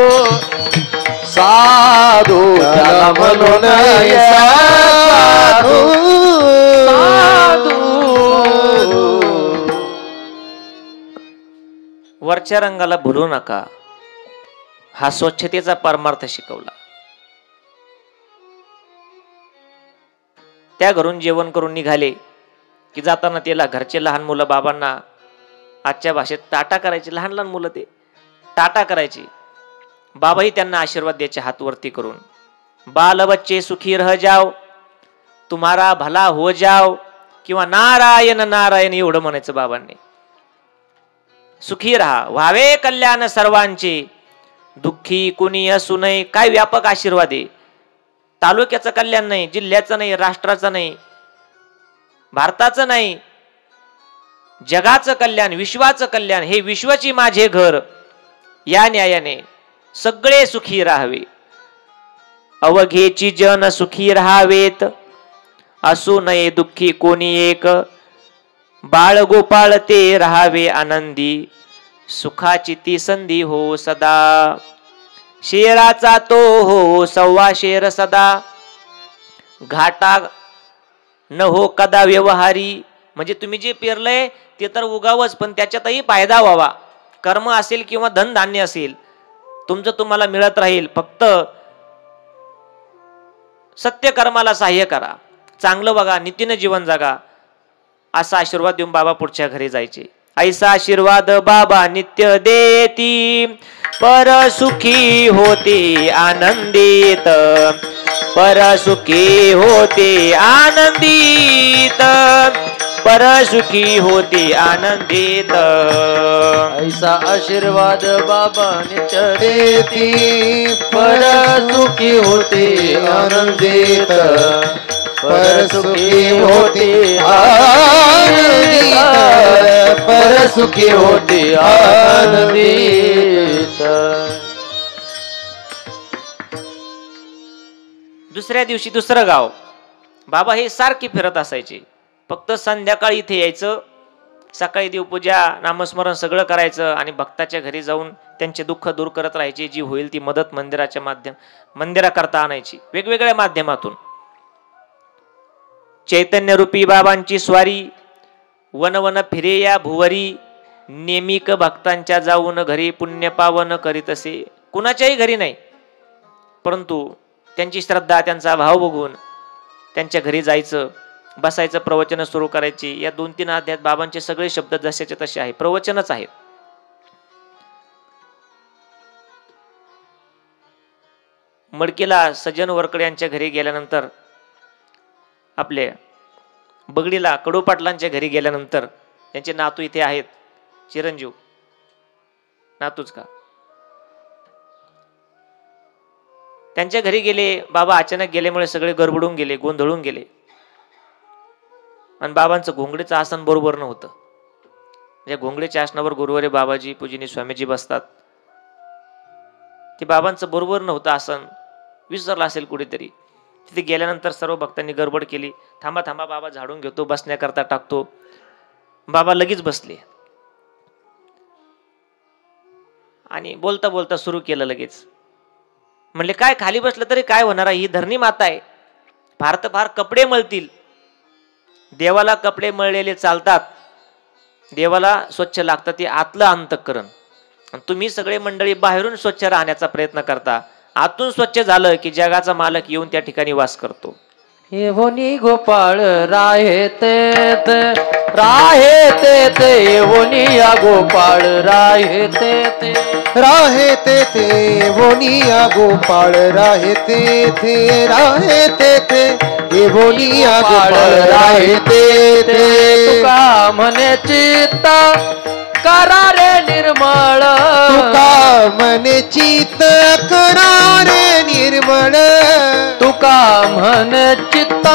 साधू त्याला म्हणू नये साधू, साधू. वरच्या रंगाला भुलू नका, हा स्वच्छतेचा परमार्थ शिकवला. त्या घरून जेवण करून निघाले की जाताना त्याला घरचे लहान मुलं बाबांना आजच्या भाषेत टाटा करायचे. लहान लहान मुलं ते टाटा करायचे. बाबाही त्यांना आशीर्वाद द्यायचे हात वरती करून. बाल बच्चे सुखी रह जाओ, तुम्हारा भला हो जाओ, किंवा नारायण नारायण एवढं म्हणायचं बाबांनी. सुखी राहा, व्हावे कल्याण सर्वांचे, दुःखी कुणी असू नये. काय व्यापक आशीर्वाद आहे. तालुक्याचं कल्याण नाही, जिल्ह्याचं नाही, राष्ट्राचं नाही, भारताचं नाही, जगाचं कल्याण, विश्वाचं कल्याण. हे विश्वाची माझे घर, या न्यायाने सगळे सुखी राहावे. अवघेची जन सुखी राहावेत, असू नये दुःखी कोणी एक. बाळ गोपाळ ते राहावे आनंदी, सुखाची ती संधी हो सदा. शेराचा तो हो सव्वा शेर सदा, घाटा न हो कदा व्यवहारी. म्हणजे तुम्ही जे पेरलंय ते तर उगावच, पण त्याच्यातही फायदा व्हावा. कर्म असेल किंवा धनधान्य असेल, तुमचं तुम्हाला मिळत राहील. फक्त सत्य कर्माला सहाय्य करा, चांगलं बघा, नीतीनं जीवन जगा, असा आशीर्वाद देऊन बाबा पुढच्या घरी जायचे. ऐसा आशीर्वाद बाबा नित्य देती, पर सुखी होते आनंदित, पर सुखी होते आनंदित. परसुखी होती आनंदित. ऐसा आशीर्वाद बाबा नित्य देती परसुखी होती आनंदित. परसुखी होती आनंदित. परसुखी होती आनंदित. दुसऱ्या दिवशी दुसरं गाव. बाबा हे सारखे फिरत असायचे. फक्त संध्याकाळी इथे यायचं, सकाळी देवपूजा नामस्मरण सगळं करायचं आणि भक्ताच्या घरी जाऊन त्यांचे दुःख दूर करत राहायचे. जी होईल ती मदत मंदिराच्या मंदिराकरता आणायची वेगवेगळ्या माध्यमातून. चैतन्य रूपी बाबांची स्वारी वन वन फिरे या भुवरी. नेमिक भक्तांच्या जाऊन घरी पुण्य पावन करीत असे. कुणाच्याही घरी नाही, परंतु त्यांची श्रद्धा त्यांचा भाव बघून त्यांच्या घरी जायचं, बसायचं, प्रवचन सुरू करायची. या 2-3 अध्यायात बाबांचे सगळे शब्द जसेचे तसे आहे, प्रवचनच आहेत. मडकीला सज्जन वरकडे यांच्या घरी गेल्यानंतर, आपले बगडीला कडू पाटलांच्या घरी गेल्यानंतर, त्यांचे नातू इथे आहेत, चिरंजीव नातूच का, त्यांच्या घरी गेले. बाबा अचानक गेल्यामुळे सगळे गडबडून गेले, गोंधळून गेले. आणि बाबांचं घोंगडीचं आसन बरोबर नव्हतं. म्हणजे घोंगडीच्या आसनावर गुरुवारी बाबाजी पूजनी स्वामीजी बसतात, ते बाबांचं बरोबर नव्हतं आसन, विसरलं असेल कुठेतरी. तिथे गेल्यानंतर सर्व भक्तांनी गडबड केली. थांबा थांबा, बाबा झाडून घेतो, बसण्याकरता टाकतो. बाबा लगेच बसले आणि बोलता बोलता सुरू केलं लगेच. म्हणले काय खाली बसलं तरी काय होणार आहे, ही धरणी माता आहे, फार तर फार कपडे मळतील. देवाला कपडे मळलेले चालतात, देवाला स्वच्छ लागतं ते आतलं अंतःकरण. तुम्ही सगळे मंडळी बाहेरून स्वच्छ राहण्याचा प्रयत्न करता, आतून स्वच्छ झालं की जगाचा मालक येऊन त्या ठिकाणी वास करतो. येवोनी गोपाळ राहे ते राहे ते येवोनी या गोपाळ राहे ते राहे ते येवोनिया गोपाळ राहे ते राहे ते येवोनिया गोपाळ राहे ते. तुका म्हणे चित्त करा रे निर्मळ. तुका म्हणे चित्त करा रे निर्मळ. तुका म्हणे चित्त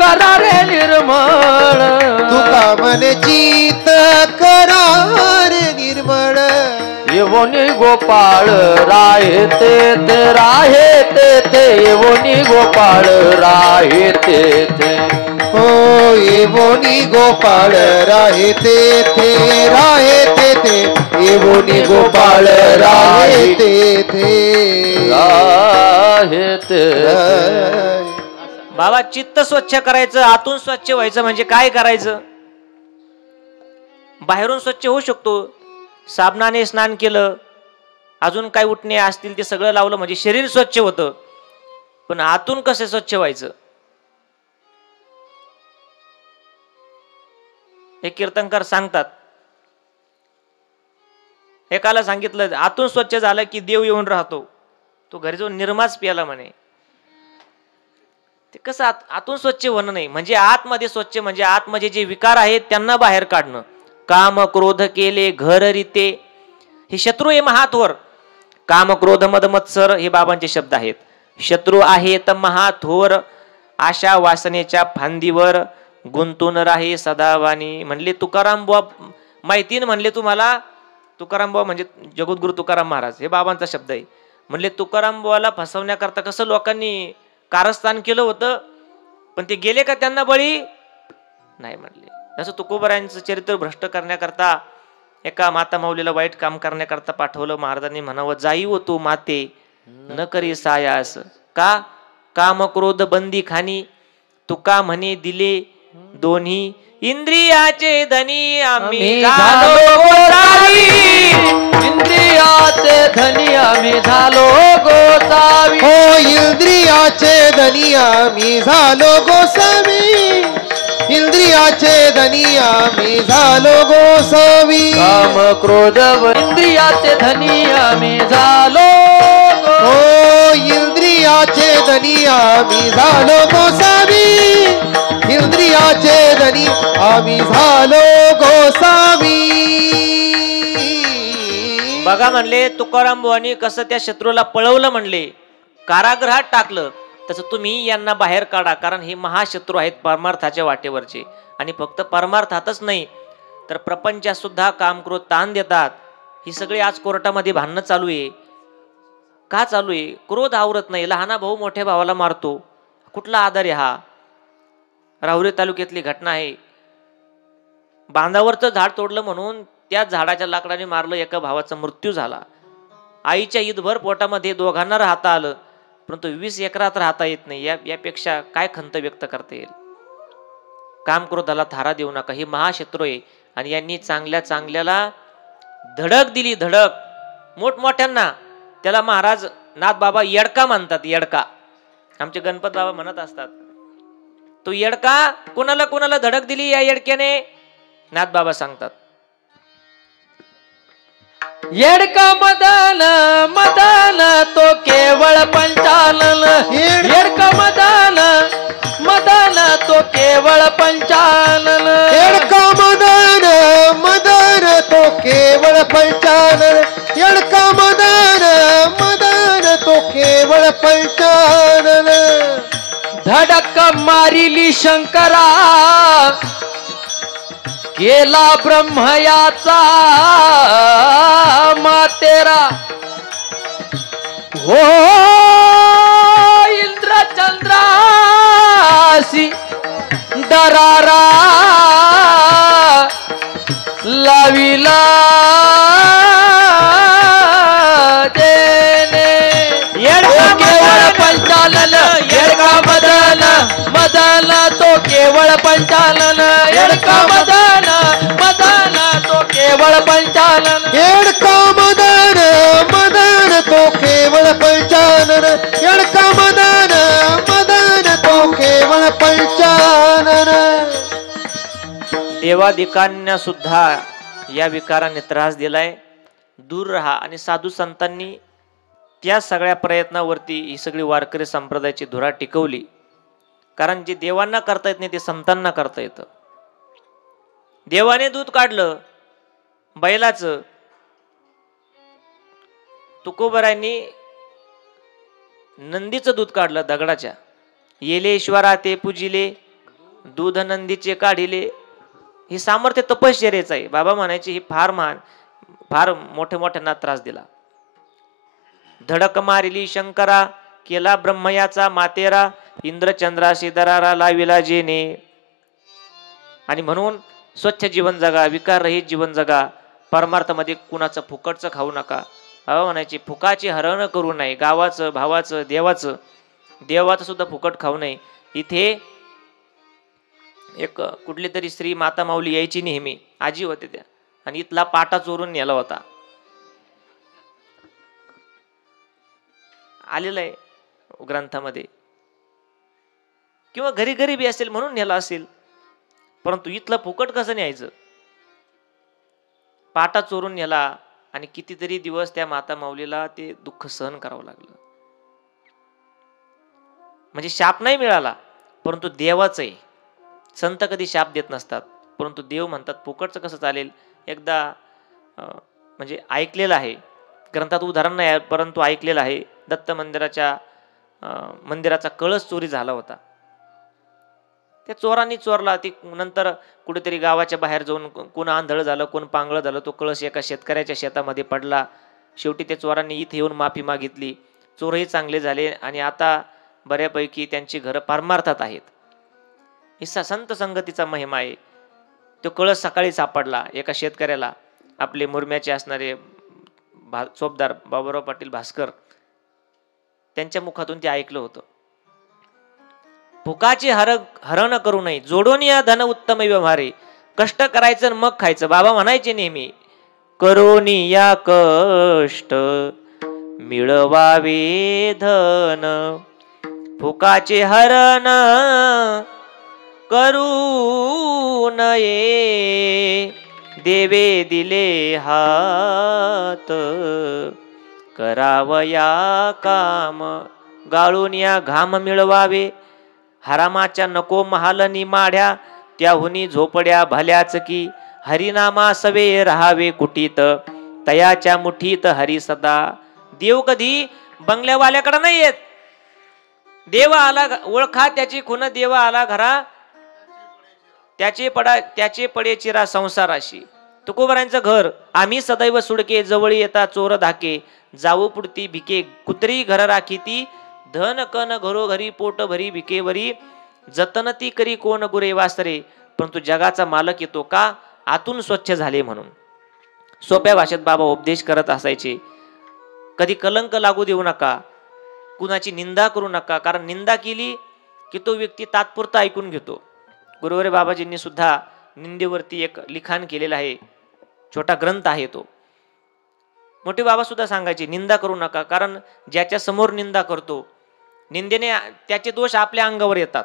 करा रे निर्मळ. तुका म्हणे चित्त करा रे निर्मळ. येवोनी गोपाळ राहे ते राहे ते येवोनी गोपाळ राहे ते. हो येवोनी गोपाळ राहे ते राहे ते येवोनी गोपाळ राहे ते राहे ते. बाबा चित्त स्वच्छ करायचं, आतून स्वच्छ व्हायचं म्हणजे काय करायचं? बाहेरून स्वच्छ होऊ शकतो, साबणाने स्नान केलं, अजून काय उठणे असतील ते सगळं लावलं म्हणजे शरीर स्वच्छ होतं. पण आतून कसं स्वच्छ व्हायचं? हे कीर्तनकार सांगतात. एकाला सांगितलं आतून स्वच्छ झालं की देव येऊन राहतो, तो घरी जाऊन निर्माच प्याला म्हणे. ते कसं आतून स्वच्छ होणं नाही, म्हणजे आतमध्ये स्वच्छ म्हणजे आतमध्ये जे विकार आहेत त्यांना बाहेर काढणं. काम क्रोध केले घर रीते, हे शत्रू आहे महाथोर. काम क्रोध मद मत्सर हे बाबांचे शब्द आहेत. शत्रू आहेत महाथोर, आशा वासनेच्या फांदीवर गुंतून राहे सदावानी. म्हणले तुकाराम बुवा माहिती म्हणले तुम्हाला, तुकाराम बुवा म्हणजे जगद्गुरु तुकाराम महाराज, हे बाबांचा शब्द आहे. म्हणले तुकाराम बुवाला फसवण्याकरता कसं लोकांनी कारस्थान केलं होतं, पण ते गेले का त्यांना बळी नाही म्हणले. जसं तुकोबरायांचं चरित्र भ्रष्ट करण्याकरता एका माता माऊलीला वाईट काम करण्याकरता पाठवलं. महाराजांनी म्हणावं जाई हो तू माते न करी सायास. का? काम क्रोध बंदी खानी तुका म्हणे दिले दोन्ही इंद्रियाचे धनी आम्ही झालो गोसावी. इंद्रियाचे धनी आम्ही झालो गोसावी. हो इंद्रियाचे धनी आम्ही झालो गोसावी. इंद्रियाचे धनी आम्ही झालो गोसावी. काम क्रोध इंद्रियाचे धनी आम्ही झालो. हो इंद्रियाचे धनी आम्ही झालो गोसावी. इंद्रियाचे ज्ञानी आम्ही झालो गोसावी. बघा म्हणले तुकाराम बुवांनी कसं त्या शत्रूला पळवलं म्हणले, कारागृहात टाकलं. तसं तुम्ही यांना बाहेर काढा, कारण हे महाशत्रू आहेत परमार्थाच्या वाटेवरचे. आणि फक्त परमार्थातच नाही तर प्रपंचात सुद्धा काम क्रोध ताण देतात. ही सगळी आज कोर्टामध्ये भांडणं चालू आहे. का चालू आहे? क्रोध आवरत नाही. लहाना भाऊ मोठ्या भावाला मारतो. कुठला आदर आहे हा? राहुरी तालुक्यातली घटना आहे. बांधावरचं झाड तोडलं म्हणून त्या झाडाच्या लाकडाने मारलं, एका भावाचा मृत्यू झाला. आईच्या ईदभर पोटामध्ये दोघांना राहता आलं, परंतु 20 एकरात राहता येत नाही. यापेक्षा काय खंत व्यक्त करता येईल? काम क्रोधाला थारा देऊ नका. ही महाशत्रू आहे आणि यांनी चांगल्या चांगल्याला धडक दिली, धडक मोठमोठ्यांना. त्याला महाराज नाथबाबा येडका म्हणतात. येडका आमचे गणपत बाबा म्हणत असतात. तो येडका कोणाला कोणाला धडक दिली या येडक्याने? नाथबाबा सांगतात, येडका मदन मदन तो केवळ पंचानन. येडका मदन मदन तो केवळ पंचानन. येडका मदन मदन तो केवळ पंचानन. येडका मदन मदन तो केवळ पंचानन. धडक मारिली शंकरा केला ब्रह्मयाचा मातेरा. हो इंद्र चंद्रासी दरारा लाविला देने. येडका केवळ पंचानन. येडका मदन मदन तो केवळ पंचानन. येडका मदन मदन तो केवळ पंचानन. येडका मदन मदन तो केवळ पंचानन. येडका मदन मदन तो केवळ पंचानन. देवादिकांना सुद्धा या विकाराने त्रास दिलाय. दूर राहा. आणि साधू संतांनी त्या सगळ्या प्रयत्नावरती ही सगळी वारकरी संप्रदायाची धुरा टिकवली. कारण जे देवांना करता येत नाही ते संतांना करता येतं. देवाने दूध काढलं बैलाचं. तुकोबरायांनी नंदीचं दूध काढलं दगडाच्या. येले ईश्वरा ते पूजिले दूध नंदीचे काढिले. हे सामर्थ्य तपश्चर्याचं आहे. बाबा म्हणायचे ही फार महान, फार मोठ्या मोठ्यांना त्रास दिला. धडक मारिली शंकरा केला ब्रह्मयाचा मातेरा. इंद्रचंद्राशी दरारा लाविला जेने. आणि म्हणून स्वच्छ जीवन जगा, विकार रहित जीवन जगा. परमार्थामध्ये कुणाचं फुकटचं खाऊ नका. बाबा म्हणायचे फुकाची हरण करू नये. गावाचं, भावाचं, देवाचं. देवाचं सुद्धा फुकट खाऊ नये. इथे एक कुठली तरी स्त्री माता माऊली यायची नेहमी. आजी होते त्या. आणि इथला पाटा चोरून नेला होता. आलेलं आहे ग्रंथामध्ये. किंवा घरी गरीबी असेल म्हणून नेला असेल. परंतु इथलं फुकट कसं न्यायचं? पाटा चोरून नेला. आणि कितीतरी दिवस त्या माता माऊलीला ते दुःख सहन करावं लागलं. म्हणजे शाप नाही मिळाला, परंतु देवाचं आहे. संत कधी शाप देत नसतात, परंतु देव म्हणतात फुकटचं कसं चालेल. एकदा म्हणजे ऐकलेलं आहे, ग्रंथात उदाहरण नाही आहे, परंतु ऐकलेलं आहे. दत्त मंदिराचा कळस चोरी झाला होता. त्या चोरांनी चोरला. ती नंतर कुठेतरी गावाच्या बाहेर जाऊन कोण आंधळ झालं, कोण पांगळ झालं. तो कळस एका शेतकऱ्याच्या शेतामध्ये पडला. शेवटी त्या चोरांनी इथे येऊन माफी मागितली. चोरही चांगले झाले आणि आता बऱ्यापैकी त्यांची घरं परमार्थात आहेत. ही संत संगतीचा महिमा आहे. तो कळस सकाळी सापडला एका शेतकऱ्याला. आपले मुरम्याचे असणारे चोपदार बाबूराव पाटील भास्कर त्यांच्या मुखातून ते ऐकलं होतं. फुकाची हरण करू नये. जोडून या धन उत्तम व्यवहारे. कष्ट करायचं मग खायचं. बाबा म्हणायचे नेहमी करोनी या कष्ट मिळवावे धन. फुकाचे हरण करू नये. देवे दिले हात करावया काम. गाळून या घाम मिळवावे. हरामाच्या नको महालनी माढ्या. त्याहुनी झोपड्या भल्याच की, हरिनामा सवे राहावे कुटीत, तयाच्या मुठीत हरी सदा. देव कधी बंगल्यावाल्याकडे नाही येत. देव आला ओळखा त्याची खुन, देव आला घरा त्याचे पडे चिरा संसाराशी. तुकोबरांचं घर. आम्ही सदैव सुडके, जवळी येता चोर धाके, जाऊ पुढती भिके, कुत्री घर राखीती, धन कन घरोघरी पोट भरी भिकेवरी, जतन ती करी कोण गुरे वासरे, परंतु जगाचा मालक येतो का, आतून स्वच्छ झाले म्हणून. सोप्या भाषेत बाबा उपदेश करत असायचे. कधी कलंक लागू देऊ नका, कुणाची निंदा करू नका, कारण निंदा केली की तो व्यक्ती तात्पुरता ऐकून घेतो. गुरुवारी बाबाजींनी सुद्धा निंदेवरती एक लिखाण केलेलं आहे, छोटा ग्रंथ आहे तो. मोठे बाबा सुद्धा सांगायचे निंदा करू नका, कारण ज्याच्या समोर निंदा करतो, निंदेने त्याचे दोष आपल्या अंगावर येतात.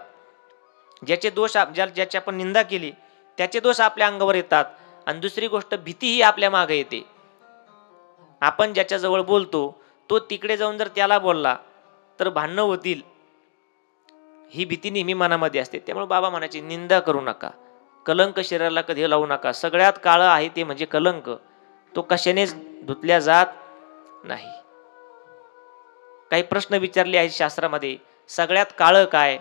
ज्याचे दोष ज्याची आपण निंदा केली त्याचे दोष आपल्या अंगावर येतात. आणि दुसरी गोष्ट, भीतीही आपल्या मागे येते. आपण ज्याच्याजवळ बोलतो तो तिकडे जाऊन जर त्याला बोलला तर भांडणं होतील, ही भीती नेहमी मनामध्ये असते. त्यामुळे बाबा म्हणायचे निंदा करू नका, कलंक शरीराला कधी लावू नका. सगळ्यात काळं आहे ते म्हणजे कलंक, तो कशानेच धुतल्या जात नाही. काही प्रश्न विचारले आहेत शास्त्रामध्ये, सगळ्यात काळं काय,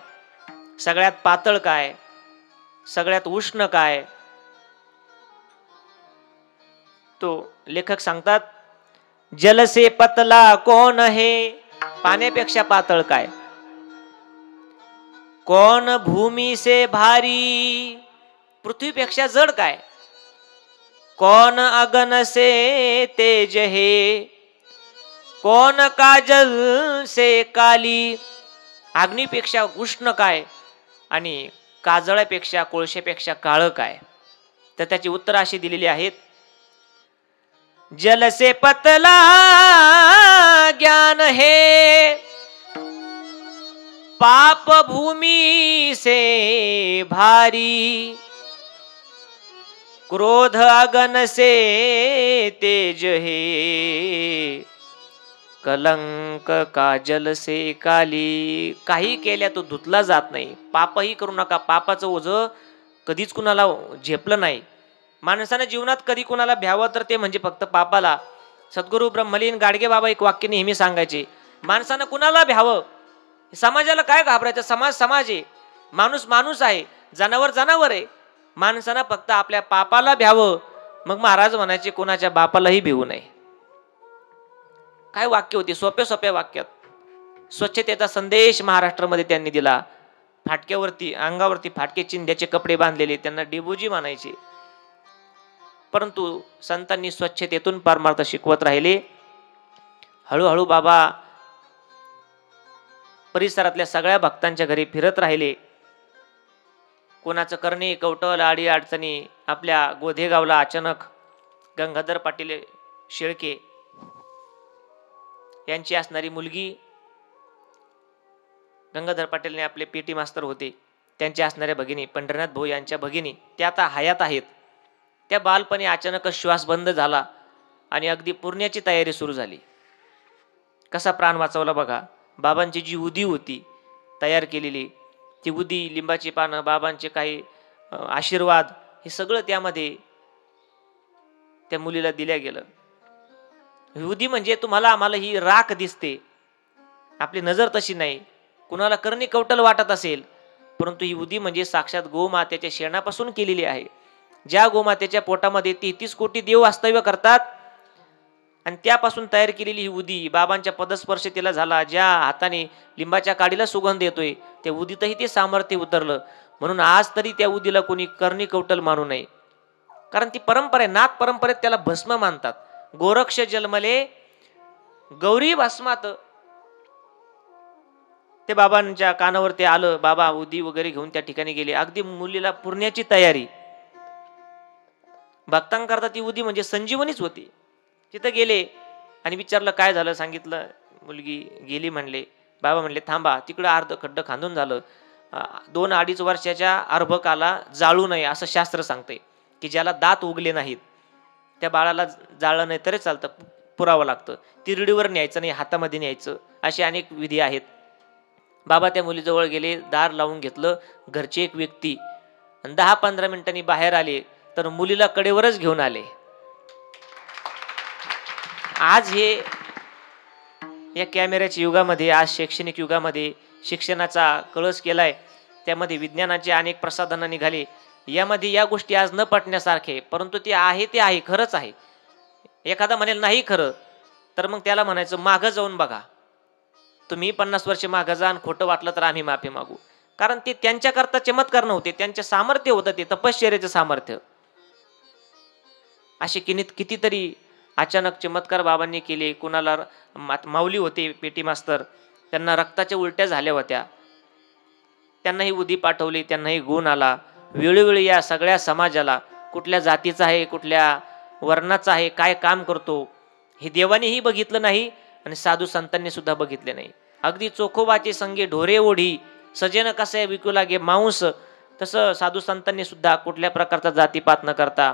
सगळ्यात पातळ काय, सगळ्यात उष्ण काय. तो लेखक सांगतात, जल से पतला कौन है, पाण्यापेक्षा पातळ काय, कौन भूमी से भारी, पृथ्वीपेक्षा जड काय, कौन अगन से तेज है, कौन काजल से काली, अग्नीपेक्षा उष्ण काय आणि काजळ्यापेक्षा कोळशेपेक्षा काळं काय. तर त्याची उत्तर अशी दिलेली आहेत, जल से पतला ज्ञान है, पाप भूमि से भारी, क्रोध अगन से तेज है, कलंक काजल से काली. काही केल्या तो धुतला जात नाही. पापही करू नका, पापाचं ओझं कधीच कुणाला झेपलं नाही. माणसाने जीवनात कधी कुणाला भ्यावं तर ते म्हणजे फक्त पापाला. सद्गुरू ब्रह्मलीन गाडगे बाबा एक वाक्य नेहमी सांगायचे, माणसानं कुणाला भ्यावं, समाजाला काय घाबरायचं, समाज समाज आहे, माणूस माणूस आहे, जनावर जनावर आहे. माणसानं फक्त आपल्या पापाला भ्यावं. मग महाराज म्हणायचे कोणाच्या बापालाही भिवू नये. काय वाक्य होती, सोप्या सोप्या वाक्यात स्वच्छतेचा संदेश महाराष्ट्रामध्ये त्यांनी दिला. फाटक्यावरती अंगावरती फाटके चिंध्याचे कपडे बांधलेले त्यांना डेबोजी म्हणायचे. परंतु संतांनी स्वच्छतेतून परमार्थ शिकवत राहिले. हळूहळू बाबा परिसरातल्या सगळ्या भक्तांच्या घरी फिरत राहिले. कोणाचं करणे कवटल आडी अडचणी. आपल्या गोधेगावला अचानक गंगाधर पाटील शेळके यांची असणारी मुलगी, गंगाधर पाटीलने आपले पेटी मास्तर होते, त्यांच्या असणाऱ्या भगिनी पंढरीनाथ भाऊ यांच्या भगिनी, त्या आता हयात आहेत. त्या बालपणी अचानक श्वास बंद झाला आणि अगदी पुरण्याची तयारी सुरू झाली. कसा प्राण वाचवला बघा. बाबांची जी उदी होती तयार केलेली, ती उदी, लिंबाची पानं, बाबांचे काही आशीर्वाद, हे सगळं त्यामध्ये त्या मुलीला दिल्या गेलं. उदी म्हणजे तुम्हाला आम्हाला ही राख दिसते, आपली नजर तशी नाही. कुणाला करणी कवटल वाटत असेल, परंतु ही उदी म्हणजे साक्षात गोमातेच्या शेणापासून केलेली आहे. ज्या गोमातेच्या पोटामध्ये 33 कोटी देव वास्तव्य करतात आणि त्यापासून तयार केलेली ही उदी, बाबांच्या पदस्पर्श तिला झाला. ज्या हाताने लिंबाच्या काडीला सुगंध येतोय त्या उदीतही ते सामर्थ्य उतरलं. म्हणून आज तरी त्या उदीला कोणी करणी कवटल मानू नये, कारण ती परंपरा आहे. नाथ परंपरेत त्याला भस्म मानतात. गोरक्ष जन्मले गौरी भस्मात. ते बाबांच्या कानावर ते आलं. बाबा उदी वगैरे घेऊन त्या ठिकाणी गेले. अगदी मुलीला पुरण्याची तयारी. भक्तांकरता ती उदी म्हणजे संजीवनीच होती. तिथं गेले आणि विचारलं काय झालं, सांगितलं. मुलगी गेली म्हणले. बाबा म्हणले थांबा, तिकडं अर्ध खड्डं खांदून झालं. 2-2.5 वर्षाच्या अर्भकाला जाळू नये असं शास्त्र सांगते, की ज्याला दात उगले नाहीत त्या बाळाला जाळलं नाही तरी चालतं, पुरावं लागतं. तिरडीवर न्यायचं नाही, हातामध्ये न्यायचं, असे अनेक विधी आहेत. बाबा त्या मुलीजवळ गेले, दार लावून घेतलं. घरची एक व्यक्ती आणि 10-15 मिनिटांनी बाहेर आले तर मुलीला कडेवरच घेऊन आले. आज हे या कॅमेऱ्याच्या युगामध्ये, आज शैक्षणिक युगामध्ये शिक्षणाचा कळस केलाय, त्यामध्ये विज्ञानाचे अनेक प्रसाधनं निघाले. यामध्ये या गोष्टी आज न पटण्यासारखे, परंतु ते आहे, खरंच आहे. एखादा म्हणेल नाही खरं, तर मग त्याला म्हणायचं मागं जाऊन बघा. तुम्ही 50 वर्ष मागं जा आणि खोटं वाटलं तर आम्ही माफी मागू. कारण ते त्यांच्याकरता चमत्कार नव्हते, त्यांचे सामर्थ्य होतं, ते तपश्चर्याचं सामर्थ्य. असे कितीतरी अचानक चमत्कार बाबांनी केले. कुणाला माऊली होते पेटी मास्तर, त्यांना रक्ताच्या उलट्या झाल्या होत्या, त्यांनाही उदी पाठवली, त्यांनाही गुण आला. वेळोवेळी या सगळ्या समाजाला, कुठल्या जातीचा आहे, कुठल्या वर्णाचा आहे, काय काम करतो, हे देवानेही बघितलं नाही आणि साधू संतांनी सुद्धा बघितले नाही. अगदी चोखोबाचे संगे ढोरे ओढी, सजेन कसे विकू लागे मांस, तसं साधू संतांनी सुद्धा कुठल्या प्रकारचा जातीपात न करता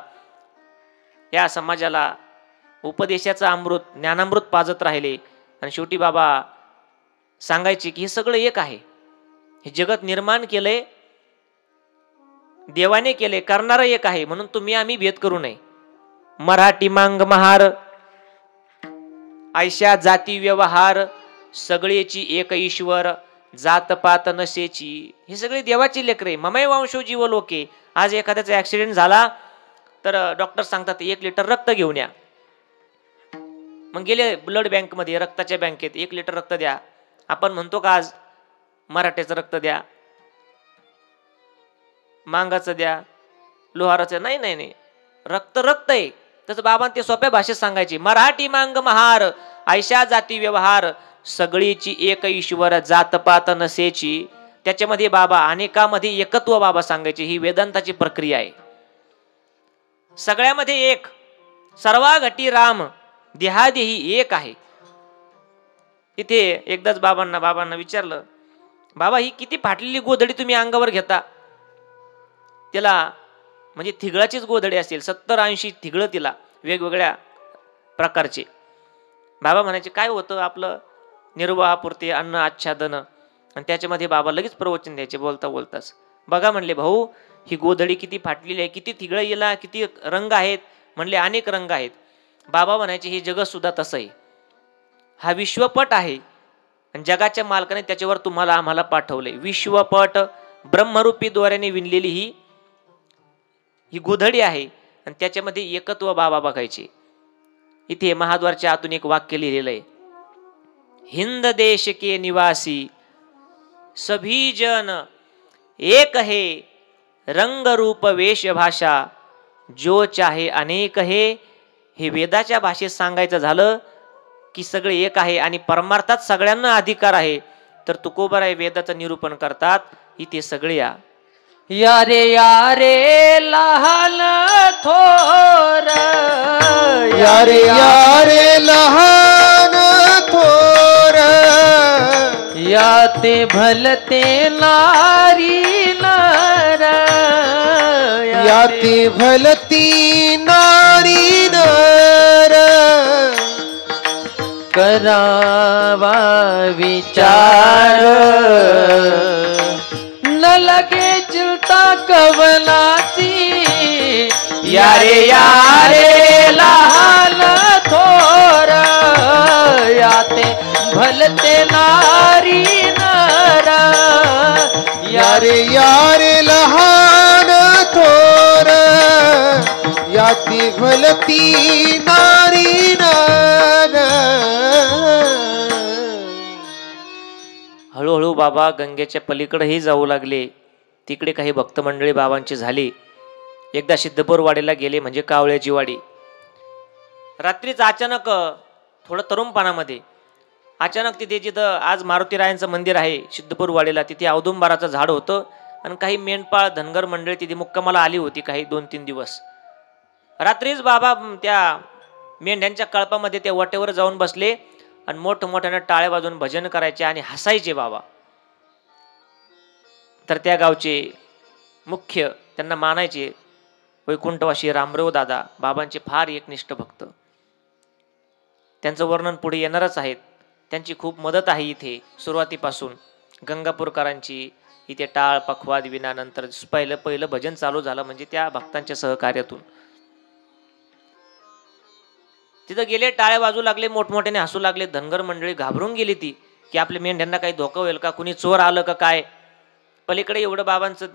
या समाजाला उपदेशाचं अमृत, ज्ञानामृत पाजत राहिले. आणि शेवटी बाबा सांगायचे की हे सगळं एक आहे, हे जगत निर्माण केलंय देवाने केले, करणारा एक आहे, म्हणून तुम्ही आम्ही भेद करू नये. मराठी मांग महार, ऐशा जाती व्यवहार, सगळेची एक ईश्वर, जातपात नसेची. हे सगळे देवाची लेकरे, ममय वंशो जीव लोके. आज एखाद्याचा ऍक्सिडेंट झाला तर डॉक्टर सांगतात 1 लिटर रक्त घेऊन या. मग गेले ब्लड बँक मध्ये, रक्ताच्या बँकेत 1 लिटर रक्त द्या. आपण म्हणतो का आज मराठ्याचं रक्त द्या, मांगाचं द्या, लोहाराचं? नाही नाही नाही, रक्त रक्त आहे. तसं बाबा ते सोप्या भाषेत सांगायचे, मराठी मांग महार, ऐशा जाती व्यवहार, सगळीची एक ईश्वर, जातपात नसेची. त्याच्यामध्ये बाबा अनेकामध्ये एकत्व बाबा सांगायचे. ही वेदांताची प्रक्रिया आहे. सगळ्यामध्ये एक, सर्वा घटी राम, देहादेही एक आहे. इथे एकदाच बाबांना विचारलं, बाबा ही किती फाटलेली गोधडी तुम्ही अंगावर घेता? त्याला म्हणजे थिगळाचीच गोधडी असेल, 70-80 थिगळं तिला वेगवेगळ्या प्रकारचे. बाबा म्हणायचे काय होतं आपलं निर्वाहापुरते अन्न आच्छादन. आणि त्याच्यामध्ये बाबा लगेच प्रवचन द्यायचे बोलता बोलताच. बघा म्हणले भाऊ, ही गोधडी किती फाटलेली आहे, किती थिगळं येला, किती रंग आहेत. म्हणले अनेक रंग आहेत. बाबा म्हणायचे हे जगत सुद्धा तसं आहे, हा विश्वपट आहे आणि जगाच्या मालकाने त्याच्यावर तुम्हाला आम्हाला पाठवले. विश्वपट ब्रह्मरूपी द्वाराने विणलेली ही गोधडी आहे आणि त्याच्यामध्ये एकत्व बाबा बघायचे. इथे महाद्वारच्या आतून एक वाक्य लिहिलेलं आहे, हिंद देश के निवासी सभी जन एक है, रंग रूप वेश भाषा जो चाहे अनेक है. हे वेदाच्या भाषेत सांगायचं झालं की सगळे एक आहे आणि परमार्थात सगळ्यांना अधिकार आहे. तर तुकोबाराय वेदाचं निरूपण करतात, इथे सगळे यारे यारे लहान थोर, यारे यारे लहान थोर, याते भलते नारी नर, याती भलती नारी नर, करावा विचार, न लगे चिंता कवनाची. यारे यारे लहान थोर, याते भलते नारी नर, यारे यारे लहान थोर, याती भलती नारी नर. हळूहळू बाबा गंगेच्या पलीकडेही जाऊ लागले. तिकडे काही भक्त मंडळी बाबांची झाली. एकदा सिद्धपूरवाडीला गेले, म्हणजे कावळ्याची वाडी. रात्रीच अचानक थोडं तरुणपणामध्ये अचानक तिथे जिथं आज मारुतीरायांचं मंदिर आहे सिद्धपूरवाडीला, तिथे औदुंबराचं झाड होतं आणि काही मेंढपाळ धनगर मंडळी तिथे मुक्कामाला आली होती काही 2-3 दिवस. रात्रीच बाबा त्या मेंढ्यांच्या कळपामध्ये त्या वाटेवर जाऊन बसले आणि मोठमोठ्यानं टाळ्या वाजवून भजन करायचे आणि हसायचे बाबा. तर त्या गावचे मुख्य त्यांना मानायचे वैकुंठवासी रामराव दादा, बाबांचे फार एकनिष्ठ भक्त. त्यांचं वर्णन पुढे येणारच आहेत. त्यांची खूप मदत आहे इथे सुरुवातीपासून. गंगापूरकरांची, इथे टाळ पखवाद विना नंतर पहिलं भजन चालू झालं म्हणजे त्या भक्तांच्या सहकार्यातून. तिथं गेले, टाळ्या वाजू लागले, मोठमोठ्याने हसू लागले. धनगर मंडळी घाबरून गेली ती की आपल्या मेंढ्यांना काही धोका होईल का, कुणी चोर आलं का काय. पलीकडे एवढं बाबांचं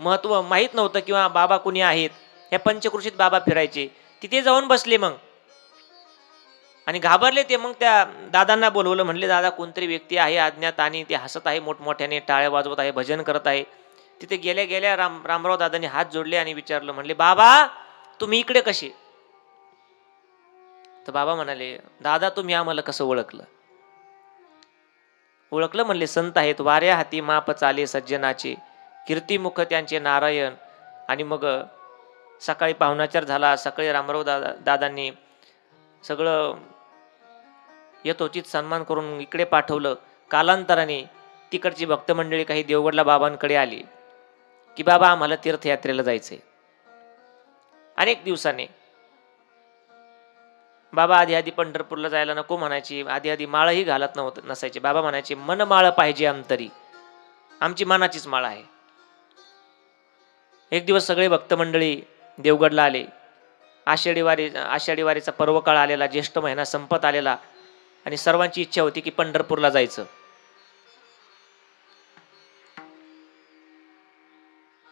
महत्व माहीत नव्हतं किंवा बाबा कुणी आहेत. ह्या पंचकृषीत बाबा फिरायचे. तिथे जाऊन बसले मग आणि घाबरले ते. मग त्या दादांना बोलवलं, म्हणले दादा कोणतरी व्यक्ती आहे अज्ञात आणि ते हसत आहे मोठमोठ्याने, टाळ्या वाजवत आहे, भजन करत आहे. तिथे गेल्या गेल्या रामराव दादांनी हात जोडले आणि विचारलं, म्हणले बाबा तुम्ही इकडे कसे. तर बाबा म्हणाले, दादा तुम्ही आम्हाला कसं ओळखलं. ओळखलं म्हणले, संत आहेत, वाऱ्या हाती माप चाले सज्जनाचे, कीर्तिमुख त्यांचे नारायण. आणि मग सकाळी पाहुणाचार झाला. सकाळी रामराव दादांनी सगळं यथोचित सन्मान करून इकडे पाठवलं. कालांतराने तिकडची भक्त मंडळी काही देवगडला बाबांकडे आली की बाबा आम्हाला तीर्थयात्रेला जायचंय. अनेक दिवसाने बाबा आधी आधी पंढरपूरला जायला नको म्हणायची, आधी आधी माळही घालत नसायचे. बाबा म्हणायचे मन माळ पाहिजे अंतरी, आमची मनाचीच माळ आहे. एक दिवस सगळे भक्त मंडळी देवगडला आले. आषाढी वारीचा पर्व काळ आलेला, ज्येष्ठ महिना संपत आलेला आणि सर्वांची इच्छा होती की पंढरपूरला जायचं.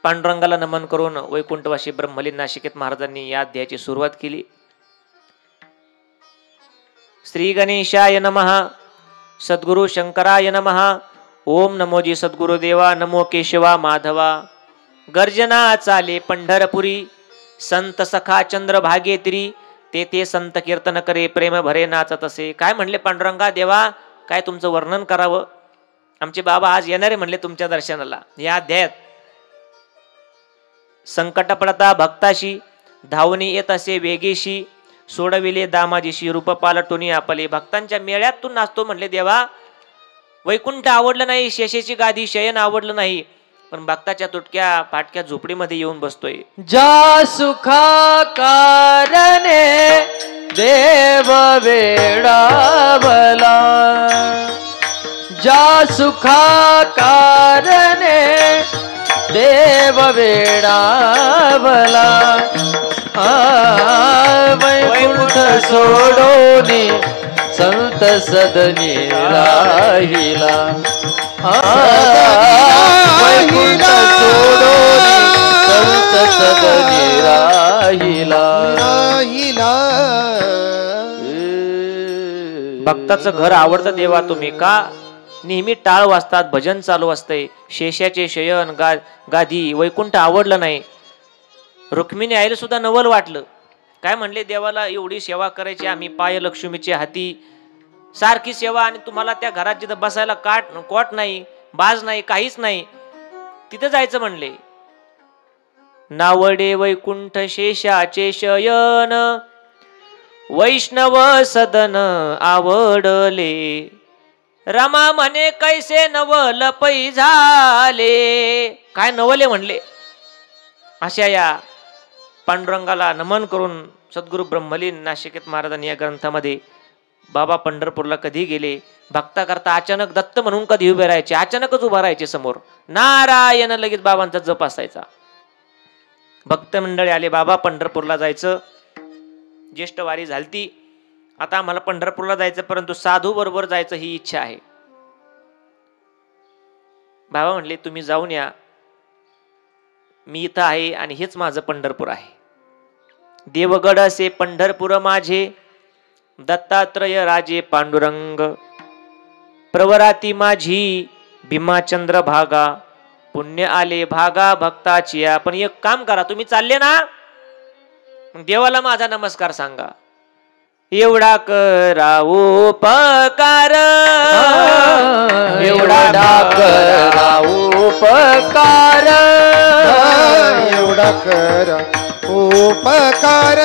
पांडुरंगाला नमन करून वैकुंठवासी ब्रह्मलीन नाशिकेत महाराजांनी या अध्यायाची सुरुवात केली. श्री गणेशाय नमः, सद्गुरु शंकराय नमः. ओम नमोजी सद्गुरुदेवा, नमो केशवा माधवा. गर्जना चाले पंढरपुरी, संत सखा चंद्र भागेत्री, तेथे संत कीर्तन करे, प्रेम भरे नाचत असे. काय म्हणले पांडुरंगा देवा, काय तुमचं वर्णन करावं. आमचे बाबा आज येणारे म्हणले तुमच्या दर्शनाला. या अध्यायात संकट पडता भक्ताशी, धावणी येत असे वेगेशी, सोडविले दामाजीशी, रूप पालटुनी आपले. भक्तांच्या मेळ्यात तू नाचतो म्हणले देवा. वैकुंठ आवडलं नाही, शेषेची गादी शयन आवडलं नाही, पण भक्ताच्या तुटक्या फाटक्या झोपडीमध्ये येऊन बसतोय. जा सुखा कारणे देव वेडावला, जा सुखा कारणे देव वेडावला. वैकुंठ सोडोनी संत सदनी राहिला, वैकुंठ सोडोनी संत सदनी राहिला. भक्ताचं घर आवडतं देवा तुम्ही का. नेहमी टाळ वाजतात, भजन चालू असतंय, शेषाचे शयन गादी, वैकुंठ आवडलं नाही. रुक्मिणी आईला सुद्धा नवल वाटलं. काय म्हणले देवाला, एवढी सेवा करायची आम्ही, पाय लक्ष्मीचे हाती, सारखी सेवा, आणि तुम्हाला त्या घरात जिथं बसायला कोट नाही, बाज नाही, काहीच नाही, तिथं जायचं म्हणले. नावडे वैकुंठ शेषाचे शयन, वैष्णव सदन आवडले, रमा म्हणे कैसे नवल पै झाले. काय नवले म्हणले. अशा या पांडुरंगाला नमन करून सद्गुरु ब्रह्मलीन नाशिकेत महाराजांनी या ग्रंथामध्ये बाबा पंढरपूरला कधी गेले, भक्ता करता अचानक दत्त म्हणून कधी उभे राहायचे, अचानकच उभा राहायचे समोर, नारायण लगेच बाबांचा जप असायचा. भक्त मंडळी आले, बाबा पंढरपूरला जायचं, ज्येष्ठ वारी झालती, आता आम्हाला पंढरपूरला जायचं, परंतु साधू बरोबर जायचं ही इच्छा आहे. बाबा म्हणले तुम्ही जाऊन या, मी इथं आहे आणि हेच माझं पंढरपूर आहे. देवगड असे पंढरपूर माझे, दत्तात्रय राजे पांडुरंग, प्रवराती माझी भीमाचंद्र भागा, पुण्य आले भागा भक्ताची. आपण एक काम करा, तुम्ही चालले ना, देवाला माझा नमस्कार सांगा. एवढा करा उपकार, एवढा करा उपकार, एवढा करा उपकार,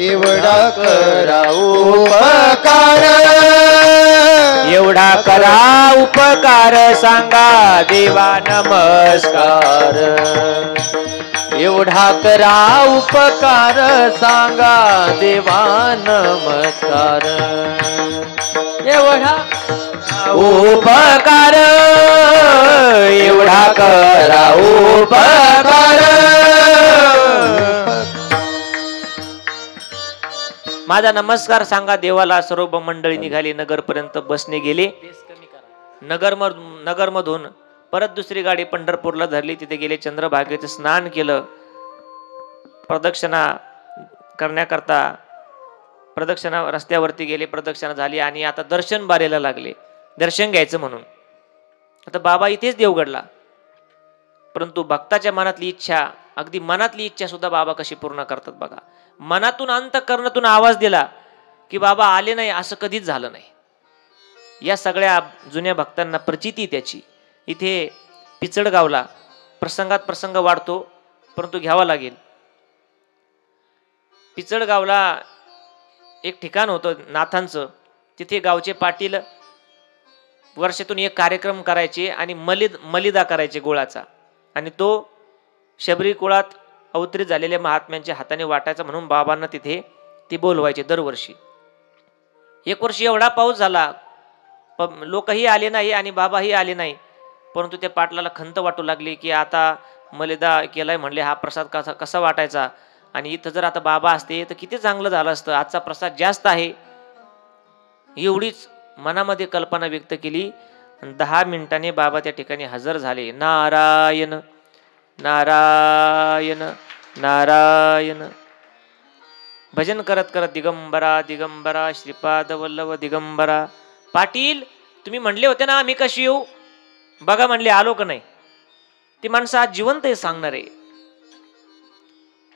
एवढा करा उपकार, एवढा करा उपकार सांगा देवा नमस्कार. एवढा करा उपकार सांगा देवा नमस्कार. एवढा उपकार एवढा करा उपकार. माझा नमस्कार सांगा देवाला. सर्व मंडळी निघाली. नगरपर्यंत बसने गेले. नगरमधून परत दुसरी गाडी पंढरपूरला धरली. तिथे गेले. चंद्रभागेचं स्नान केलं. प्रदक्षिणा करण्याकरता प्रदक्षिणा रस्त्यावरती गेले. प्रदक्षिणा झाली आणि आता दर्शन बारेला लागले. दर्शन घ्यायचं म्हणून. आता बाबा इथेच देवगडला. परंतु भक्ताच्या मनातली इच्छा, अगदी मनातली इच्छा सुद्धा बाबा कशी पूर्ण करतात बघा. मनातून अंतःकरणातून आवाज दिला की बाबा आले नाही असं कधीच झालं नाही. या सगळ्या जुन्या भक्तांना प्रचिती त्याची. इथे पिचडगावला प्रसंगात प्रसंग वाढतो परंतु घ्यावा लागेल. पिचडगावला एक ठिकाण होतं नाथांचं. तिथे गावचे पाटील वर्षातून एक कार्यक्रम करायचे आणि मलिदा करायचे गुळाचा, आणि तो शबरी कुळात अवतरित झालेल्या महात्म्यांच्या हाताने वाटायचा म्हणून बाबांना तिथे ती बोलवायचे दरवर्षी. एक वर्षी एवढा पाऊस झाला, लोकही आले नाही आणि बाबाही आले नाही. परंतु त्या पाटलाला खंत वाटू लागली की आता मलिदा केलाय म्हणले, हा प्रसाद कसा वाटायचा, आणि इथं जर आता बाबा असते तर किती चांगलं झालं असतं. आजचा प्रसाद जास्त आहे. एवढीच मनामध्ये कल्पना व्यक्त केली. 10 मिनिटांनी बाबा त्या ठिकाणी हजर झाले. नारायण नारायण नारायण भजन करत करत दिगंबरा दिगंबरा श्रीपाद वल्लभ दिगंबरा. पाटील तुम्ही म्हणले होते ना आम्ही कशी येऊ, बघा म्हणले आलो का नाही. ती माणसं आज जिवंत आहे सांगणार आहे.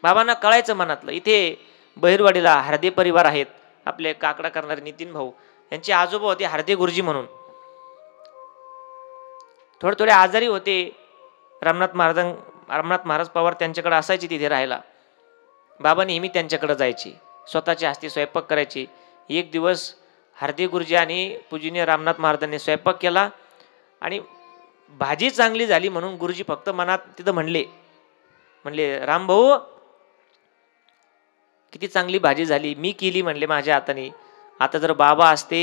बाबांना कळायचं मनातलं. इथे बहिरवाडीला हरदे परिवार आहेत, आपले काकडा करणारे नितीन भाऊ, यांचे आजोबा होते हरदे गुरुजी म्हणून. थोडे आजारी होते. रामनाथ महाराज पवार त्यांच्याकडे असायचे तिथे राहायला. बाबा नेहमी त्यांच्याकडे जायचे, स्वतःच्या हस्ते स्वयंपाक करायचे. एक दिवस हरदे गुरुजी आणि पूजनीय रामनाथ महाराजांनी स्वयंपाक केला आणि भाजी चांगली झाली म्हणून गुरुजी फक्त मनात तिथं म्हणले रामभाऊ किती चांगली भाजी झाली, मी केली म्हणले माझ्या हाताने. आता जर बाबा असते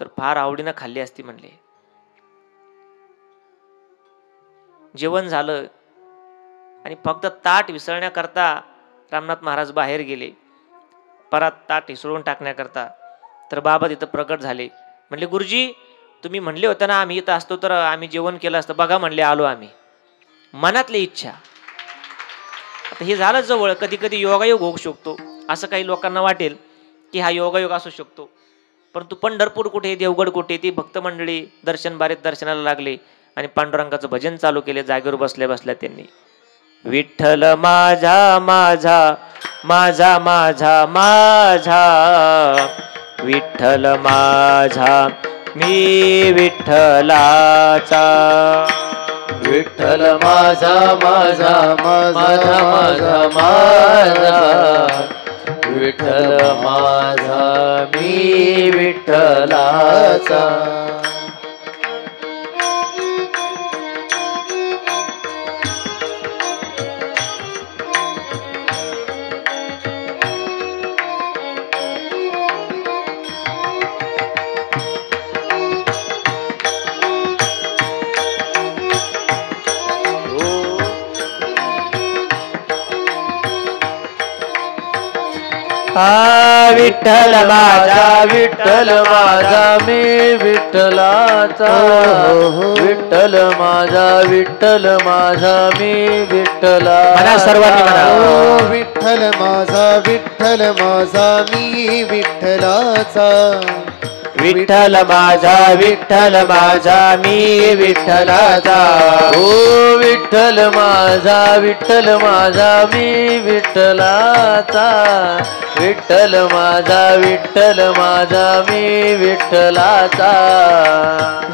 तर फार आवडीनं खाल्ली असती म्हणले. जेवण झालं आणि फक्त ताट विसरण्याकरता रामनाथ महाराज बाहेर गेले, परत ताट हिसळून टाकण्याकरता. तर बाबा तिथं प्रकट झाले. म्हणले गुरुजी तुम्ही म्हणले होते ना आम्ही इथं असतो तर आम्ही जेवण केलं असतं, बघा म्हणले आलो आम्ही. मनातली इच्छा. आता हे झालं जवळ. कधी कधी योगायोग होऊ शकतो असं काही लोकांना वाटेल की हा योगायोग असू शकतो, परंतु पंढरपूर कुठे, देवगड कुठे, ती भक्त मंडळी दर्शन बारीत दर्शनाला लागले आणि पांडुरंगाचं भजन चालू केले. जागेवर बसल्या बसल्या त्यांनी विठ्ठल माझा माझा माझा माझा माझा विठ्ठल माझा मी विठ्ठलाचा. विठ्ठल माझा माझा माझा माझा माझा विठ्ठल माझा मी विठ्ठलाचा. विठ्ठल माझा विठ्ठल माझा मी विठ्ठलाचा. विठ्ठल माझा विठ्ठल माझा मी विठ्ठला. सर्वांनी म्हणा विठ्ठल माझा विठ्ठल माझा मी विठ्ठलाचा. विठ्ठल माझा विठ्ठल माझा मी विठ्ठलाचा. ओ विठ्ठल माझा विठ्ठल माझा मी विठ्ठलाचा. विठ्ठल माझा विठ्ठल माझा मी विठ्ठलाचा.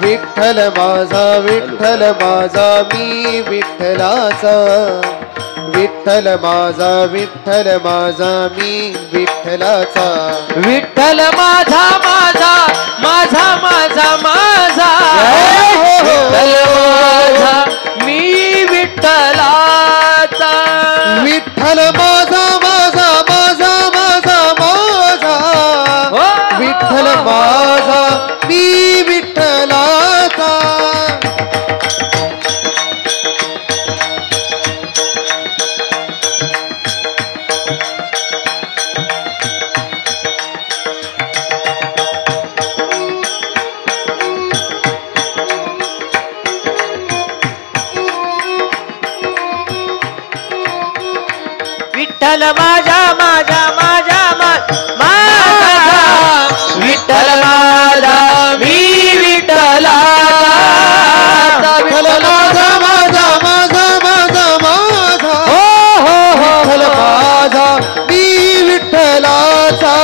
विठ्ठल माझा विठ्ठल माझा मी विठ्ठलाचा. विठ्ठल माझा विठ्ठल माझा मी विठ्ठलाचा. विठ्ठल माझा माझा माझा माझा माझा विठ्ठल माझा मी विठ्ठलाचा. विठ्ठल माझा माझा माझा माझा माझा विठ्ठल माझा मी विठ्ठल विठ्ठल माझा माझा माझा माझा विठ्ठल माझा मी विठ्ठला विठ्ठल माझा माझा माझा माझा माझा हो हो हो विठ्ठल माझा मी विठ्ठलाचा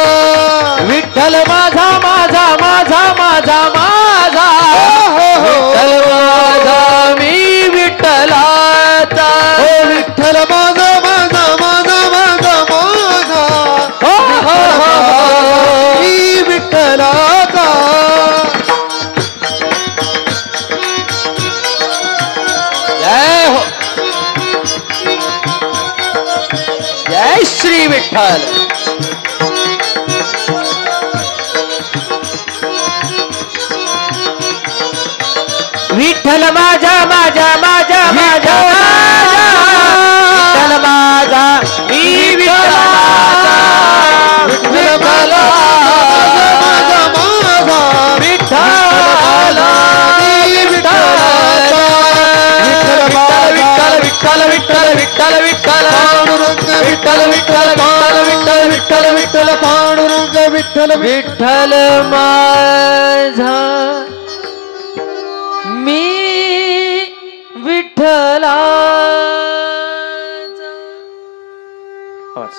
विठ्ठल माझा माझा माझा माझा माझा विठ्ठल माझा मी विठ्ठलाचा विठ्ठल माझा माझा माझा माझा माझा हो हो हो मी विठ्ठलाचा जय हो जय श्री विठ्ठल विठ्ठल माझा माझा माझा माझा विठ्ठल माझा मी विठ्ठलाचा विठ्ठल माझा माझा विठ्ठल विठ्ठलाचा विठ्ठल विठ्ठल विठ्ठल विठ्ठल विठ्ठल विठ्ठल विठ्ठल विठ्ठल विठ्ठल विठ्ठल पांडुरंग विठ्ठल विठ्ठल माझा मी विठ्ठला आवाज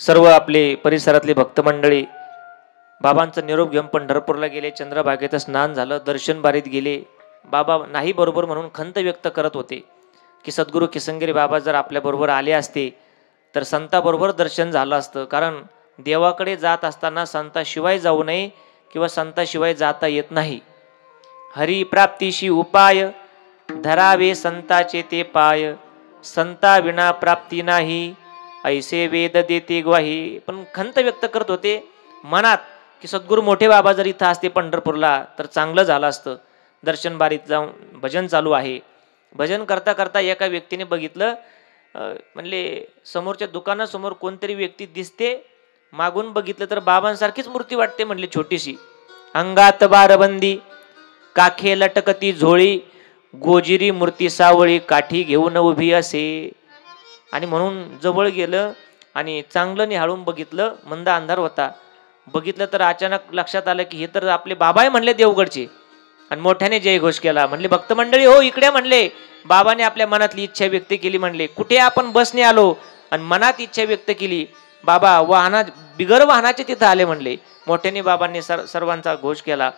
सर्व आपले परिसरातले भक्त मंडळी बाबांचा निरोप घेऊन पंढरपूरला गेले. चंद्रभागेचं स्नान झालं, दर्शन बारीत गेले. बाबा नाही बरोबर म्हणून खंत व्यक्त करत होते की सद्गुरू किसनगिरी बाबा जर आपल्या बरोबर आले असते तर संताबरोबर दर्शन झालं असतं. कारण देवाकडे जात असताना संताशिवाय जाऊ नये किंवा संताशिवाय जाता येत नाही. हरी प्राप्तीशी उपाय धरावे संताचे ते पाय, संता विना प्राप्ती नाही ऐसे वेद देते ग्वाही. पण खंत व्यक्त करत होते मनात की सद्गुरू मोठे बाबा जर इथं असते पंढरपूरला तर चांगलं झालं असतं. दर्शन बारीत जाऊन भजन चालू आहे. भजन करता करता एका व्यक्तीने बघितलं, म्हणले समोरच्या दुकानासमोर कोणतरी व्यक्ती दिसते. मागून बघितलं तर बाबांसारखीच मूर्ती वाटते. म्हणले छोटीशी, अंगात बारबंदी, काखे लटकती झोळी, गोजिरी मूर्ती सावळी, काठी घेऊन उभी असे. आणि म्हणून जवळ गेलं आणि चांगलं निहाळून बघितलं. मंद अंधार होता. बघितलं तर अचानक लक्षात आलं की हे तर आपले बाबा आहे म्हणले देवगडचे. आणि मोठ्याने जयघोष केला. म्हणले भक्त मंडळी हो इकडे. म्हणले बाबाने आपल्या मनातली इच्छा व्यक्त केली. म्हणले कुठे आपण बसने आलो आणि मनात इच्छा व्यक्त केली. बाबा बिगर वाहनाचे तिथं आले. म्हणले मोठ्याने बाबांनी सर्वांचा घोष केला.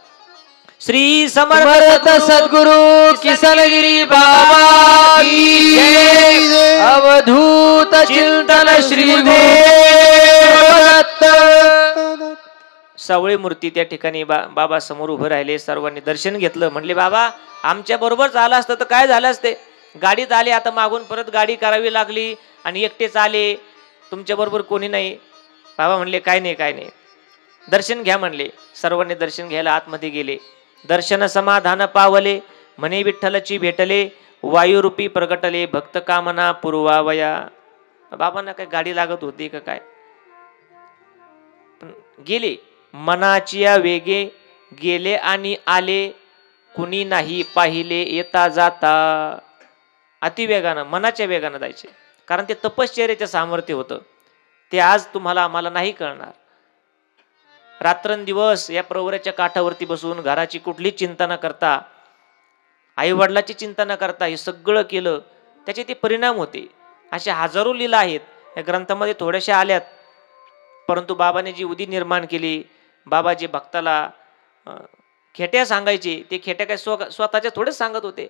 श्री समर्थ सद्गुरु किसनगिरी बाबा की जय. अवधूत चिंतन श्री गुरुदत्त. सावळी मूर्ती त्या ठिकाणी बाबा समोर उभे राहिले. सर्वांनी दर्शन घेतलं. म्हणले बाबा आमच्या बरोबर आलं असतं तर काय झालं असते. गाडीत आले, आता मागून परत गाडी करावी लागली आणि एकटेच आले, तुमच्या बरोबर कोणी नाही. बाबा म्हणले काय नाही काय नाही, दर्शन घ्या म्हणले. सर्वांनी दर्शन घ्यायला आतमध्ये गेले. दर्शन समाधान पावले, म्हणे विठ्ठलची भेटले, वायुरूपी प्रगटले, भक्त कामना पुरवावया. बाबांना काय गाडी लागत होती का काय. गेले मनाची वेगे, गेले आणि आले, कुणी नाही पाहिले येता जाता. अतिवेगानं मनाच्या वेगानं जायचे. कारण ते तपश्चर्याचे सामर्थ्य होतं. ते आज तुम्हाला आम्हाला नाही कळणार. रात्रंदिवस या प्रवराच्या काठावरती बसून घराची कुठली चिंता न करता, आई वडिलाची चिंता न करता हे सगळं केलं, त्याचे ते परिणाम होते. असे हजारो लीला आहेत या ग्रंथामध्ये, थोड्याशा आल्यात. परंतु बाबाने जी उदी निर्माण केली, बाबा जे भक्ताला खेट्या सांगायचे, ते खेट्या काय स्वतःच्या थोडेच सांगत होते.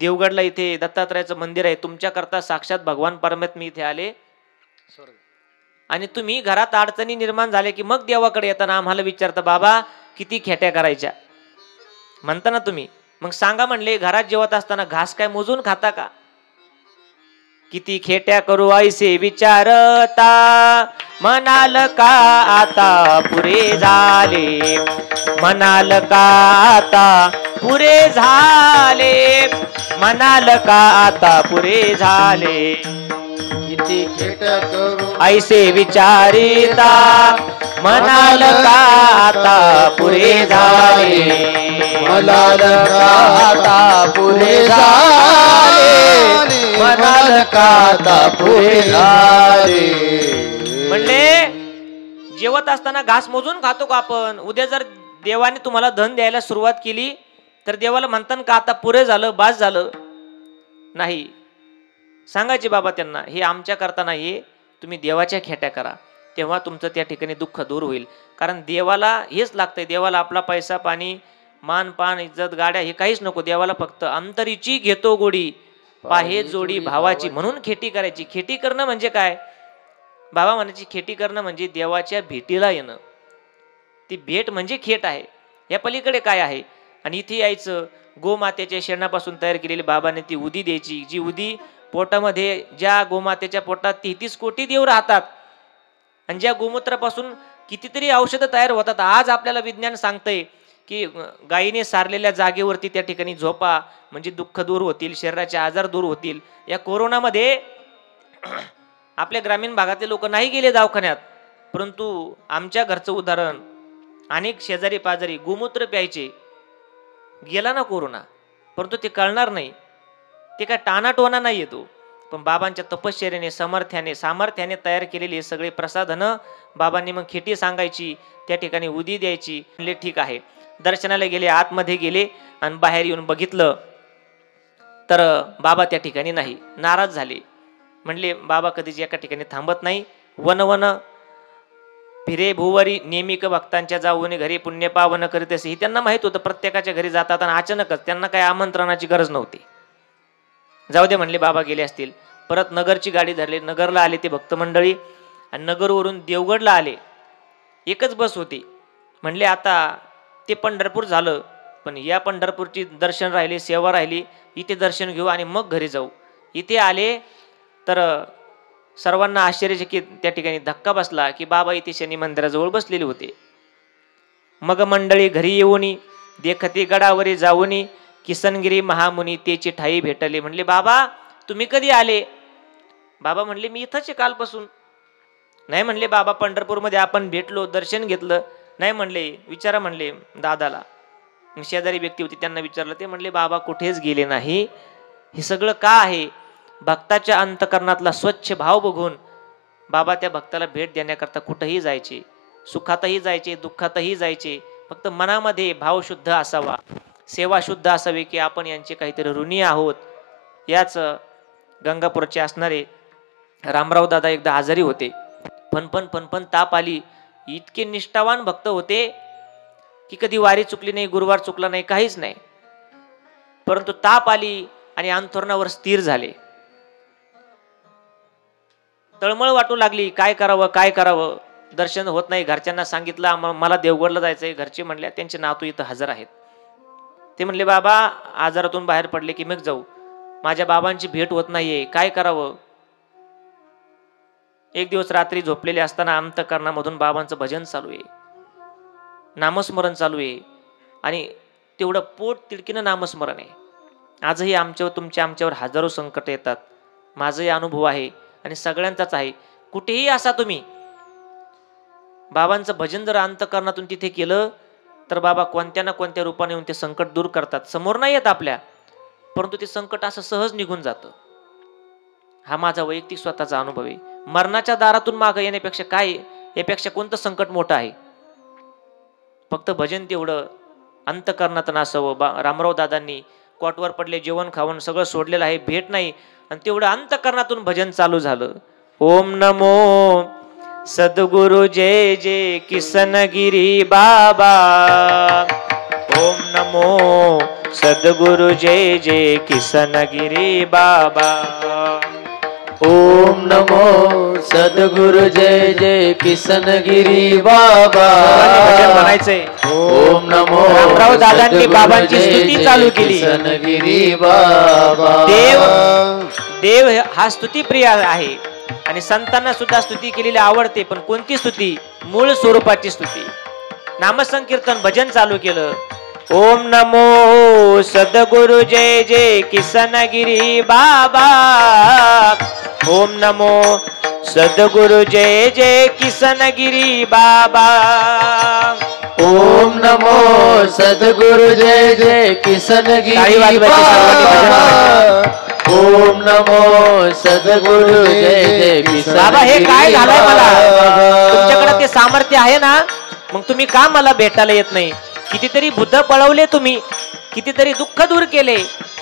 देवगडला इथे दत्तात्रयाचं मंदिर आहे, तुमच्याकरता साक्षात भगवान परमात्मा इथे आले. आणि तुम्ही घरात अडचणी निर्माण झाल्या की मग देवाकडे येताना आम्हाला विचारता बाबा किती खेट्या करायच्या म्हणता ना तुम्ही. मग सांगा म्हणले, घरात जेवत असताना घास काय मोजून खाता का. किती खेट्या करू ऐसे विचारता, म्हणाल का आता पुरे झाले, म्हणाल का आता पुरे झाले, म्हणाल का आता पुरे झाले. किती खेट्या करू ऐसे विचारिता, म्हणाल का आता पुरे झाले, म्हणाल का आता पुरे झाले, म्हणाल का आता पुरे झाले. म्हणले जेवत असताना घास मोजून खातो का आपण? उद्या जर देवाने तुम्हाला धन द्यायला सुरुवात केली तर देवाला म्हणतात का आता पुरे झालं, बास झालं? नाही. सांगायचे बाबा त्यांना, हे आमच्या करता नाहीये, तुम्ही देवाच्या खेट्या करा, तेव्हा तुमचं त्या ठिकाणी दुःख दूर होईल. कारण देवाला हेच लागतंय. देवाला आपला पैसा पाणी मान पान इज्जत गाड्या हे काहीच नको. देवाला फक्त अंतरीची घेतो गोडी, पाहे जोडी भावाची. म्हणून खेती करायची. खेती करणं म्हणजे काय? बाबा म्हणायची खेती करणं म्हणजे देवाच्या भेटीला येणं. ती भेट म्हणजे खेट आहे. या पलीकडे काय आहे? आणि इथे यायचं. गोमातेच्या शेणापासून तयार केलेली बाबाने ती उदी द्यायची. जी उदी पोटामध्ये, ज्या गोमातेच्या पोटात 33 कोटी देव राहतात आणि ज्या गोमूत्रापासून कितीतरी औषधं तयार होतात. आज आपल्याला विज्ञान सांगतंय की गायीने सारलेल्या जागेवरती त्या ठिकाणी झोपा, म्हणजे दुःख दूर होतील, शरीराचे आजार दूर होतील. या कोरोनामध्ये आपल्या ग्रामीण भागातले लोक नाही गेले दवाखान्यात, परंतु आमच्या घरचं उदाहरण, अनेक शेजारी पाजारी गोमूत्र प्यायचे. गेला ना कोरोना, परंतु ते कळणार नाही. ते काय टाणाटोना नाही येतो, पण बाबांच्या तपश्चर्याने सामर्थ्याने तयार केलेले हे सगळे प्रसाधनं बाबांनी मग खेती सांगायची, त्या ठिकाणी उदी द्यायची. म्हणले ठीक आहे. दर्शनाला गेले, आतमध्ये गेले आणि बाहेर येऊन बघितलं तर बाबा त्या ठिकाणी नाही. नाराज झाले. म्हणले बाबा कधीच एका ठिकाणी थांबत नाही. वन वन फिरे भुवरी नेमिक भक्तांच्या जाऊन घरी पुण्य पावन करीत असे. हे त्यांना माहित होतं. प्रत्येकाच्या घरी जातात आणि अचानकच त्यांना काही आमंत्रणाची गरज नव्हती. जाऊ दे म्हणले, बाबा गेले असतील. परत नगरची गाडी धरली. नगरला आले ते भक्त मंडळी आणि नगरवरून देवगडला आले. एकच बस होती. म्हणले आता ते पंढरपूर झालं, पण या पंढरपूरची दर्शन राहिली, सेवा राहिली, इथे दर्शन घेऊ आणि मग घरी जाऊ. इथे आले तर सर्वांना आश्चर्यचकित त्या ठिकाणी धक्का बसला की बाबा इथे शनी मंदिराजवळ बसलेले होते. मग मंडळी घरी येऊनी देखती गडावरी जाऊनी किसनगिरी महामुनी तेची ठाई भेटले. म्हणले बाबा तुम्ही कधी आले? बाबा म्हणले मी इथंच आहे कालपासून. नाही म्हणले बाबा पंढरपूरमध्ये आपण भेटलो, दर्शन घेतलं. नाही म्हणले, विचारा म्हणले दादाला. शेजारी व्यक्ती होती त्यांना विचारलं. ते म्हणले बाबा कुठेच गेले नाही. हे सगळं का आहे? भक्ताच्या अंतकरणातला स्वच्छ भाव बघून बाबा त्या भक्ताला भेट देण्याकरता कुठेही जायचे, सुखातही जायचे, दुःखातही जायचे. फक्त मनामध्ये भाव शुद्ध असावा, सेवा शुद्ध असावी की आपण यांचे काहीतरी ऋणी आहोत. याच गंगापूरचे असणारे रामराव दादा एकदा आजारी होते. फणफण ताप आली. इतके निष्ठावान भक्त होते की कधी वारी चुकली नाही, गुरुवार चुकला नाही, काहीच नाही. परंतु ताप आली आणि अंथरुणावर स्थिर झाले. तळमळ वाटू लागली. काय करावं? दर्शन होत नाही. घरच्यांना सांगितलं मला देवगडला जायचंय. घरचे म्हणले, त्यांचे नातू इथं हजर आहेत. ते म्हणले बाबा आजारातून बाहेर पडले की मग जाऊ. माझ्या बाबांची भेट होत नाहीये, काय करावं? एक दिवस रात्री झोपलेले असताना अंतःकरणामधून बाबांचं भजन चालू आहे, नामस्मरण चालू आहे आणि तेवढं पोट तिडकीनं नामस्मरण आहे. आजही आमच्यावर हजारो संकट येतात. माझाही अनुभव आहे आणि सगळ्यांचाच आहे. कुठेही असा तुम्ही बाबांचं भजन जर अंतःकरणातून तिथे केलं तर बाबा कोणत्या ना कोणत्या रूपाने येऊन ते संकट दूर करतात. समोर नाही येत आपल्या, परंतु ते संकट असं सहज निघून जातं. हा माझा वैयक्तिक स्वतःचा अनुभव आहे. मरणाच्या दारातून मागं येण्यापेक्षा काय, यापेक्षा कोणतं संकट मोठं आहे? फक्त भजन तेवढं अंतःकरणात नसावं. रामराव दादांनी कॉटवर पडले, जेवण खावण सगळं सोडलेलं आहे, भेट नाही, आणि तेवढं अंतःकरणातून भजन चालू झालं. ओम नमो सद्गुरु जय जय किसनगिरी बाबा. ओम नमो सद्गुरु जय जय किसनगिरी बाबा. ओम नमो सद्गुरु जय जय किसनगिरी बाबा. भजन म्हणायचंय. ओम नमो रामराव दादांनी बाबांची स्तुती चालू केली. किसनगिरी बाबा. देव हा स्तुती प्रिय आहे आणि संतांना सुद्धा स्तुती केलेली आवडते. पण कोणती स्तुती? मूळ स्वरूपाची स्तुती. नामसंकीर्तन भजन चालू केलं. ओम नमो सद्गुरु जय जय किसनगिरी बाबा. ओम नमो सद्गुरु जय जय किसनगिरी बाबा. ओम नमो सद्गुरु जय जय किसनगिरी बाबा. ओम नमो सद्गुरु जय जय किसन बाबा हे काय गिरी झालंय मला बाबा. तुमच्याकडे ते सामर्थ्य आहे ना मग तुम्ही का मला भेटायला येत नाही कितीतरी भूत पळवले तुम्ही कितीतरी दुःख दूर केले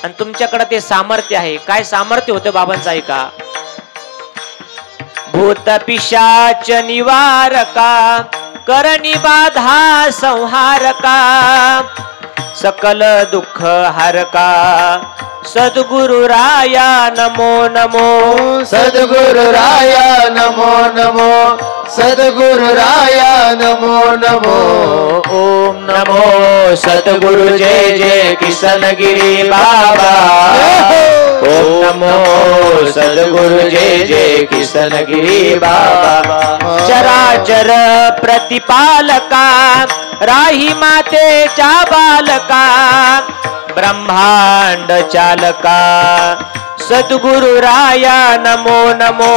आणि तुमच्याकडे ते सामर्थ्य आहे काय सामर्थ्य होतं बाबांचं ऐका भूत पिशाच निवारका करणी बाधा संहारका सकल दुःख हारका सद्गुरु राया नमो नमो सद्गुरु राया नमो नमो सद्गुरु राया नमो नमो ओम नमो सद्गुरु जय जय किसनगिरी बाबा ओम नमो सद्गुरु जय जय किसनगिरी बाबा चराचर प्रतिपालका राही मातेच्या बालका ब्रह्मांड चालका सद्गुरु राया नमो नमो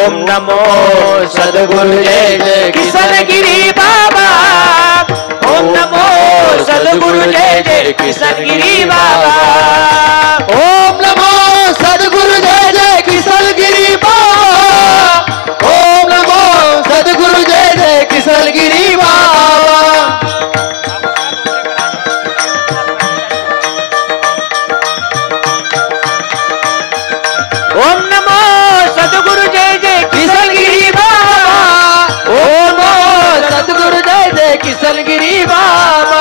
ओम नमो सद्गुरु जय जय किसनगिरी बाबा ओम नमो सद्गुरु जय जय किसनगिरी बाबा ओम नमो सद्गुरु जय जय किसनगिरी बाबा ओम नमो सद्गुरु जय जय किसनगिरी बाबा ओम नमो सद्गुरु जय जय किसनगिरी बाबा ओम नमो सद्गुरु जय जय किसनगिरी बाबा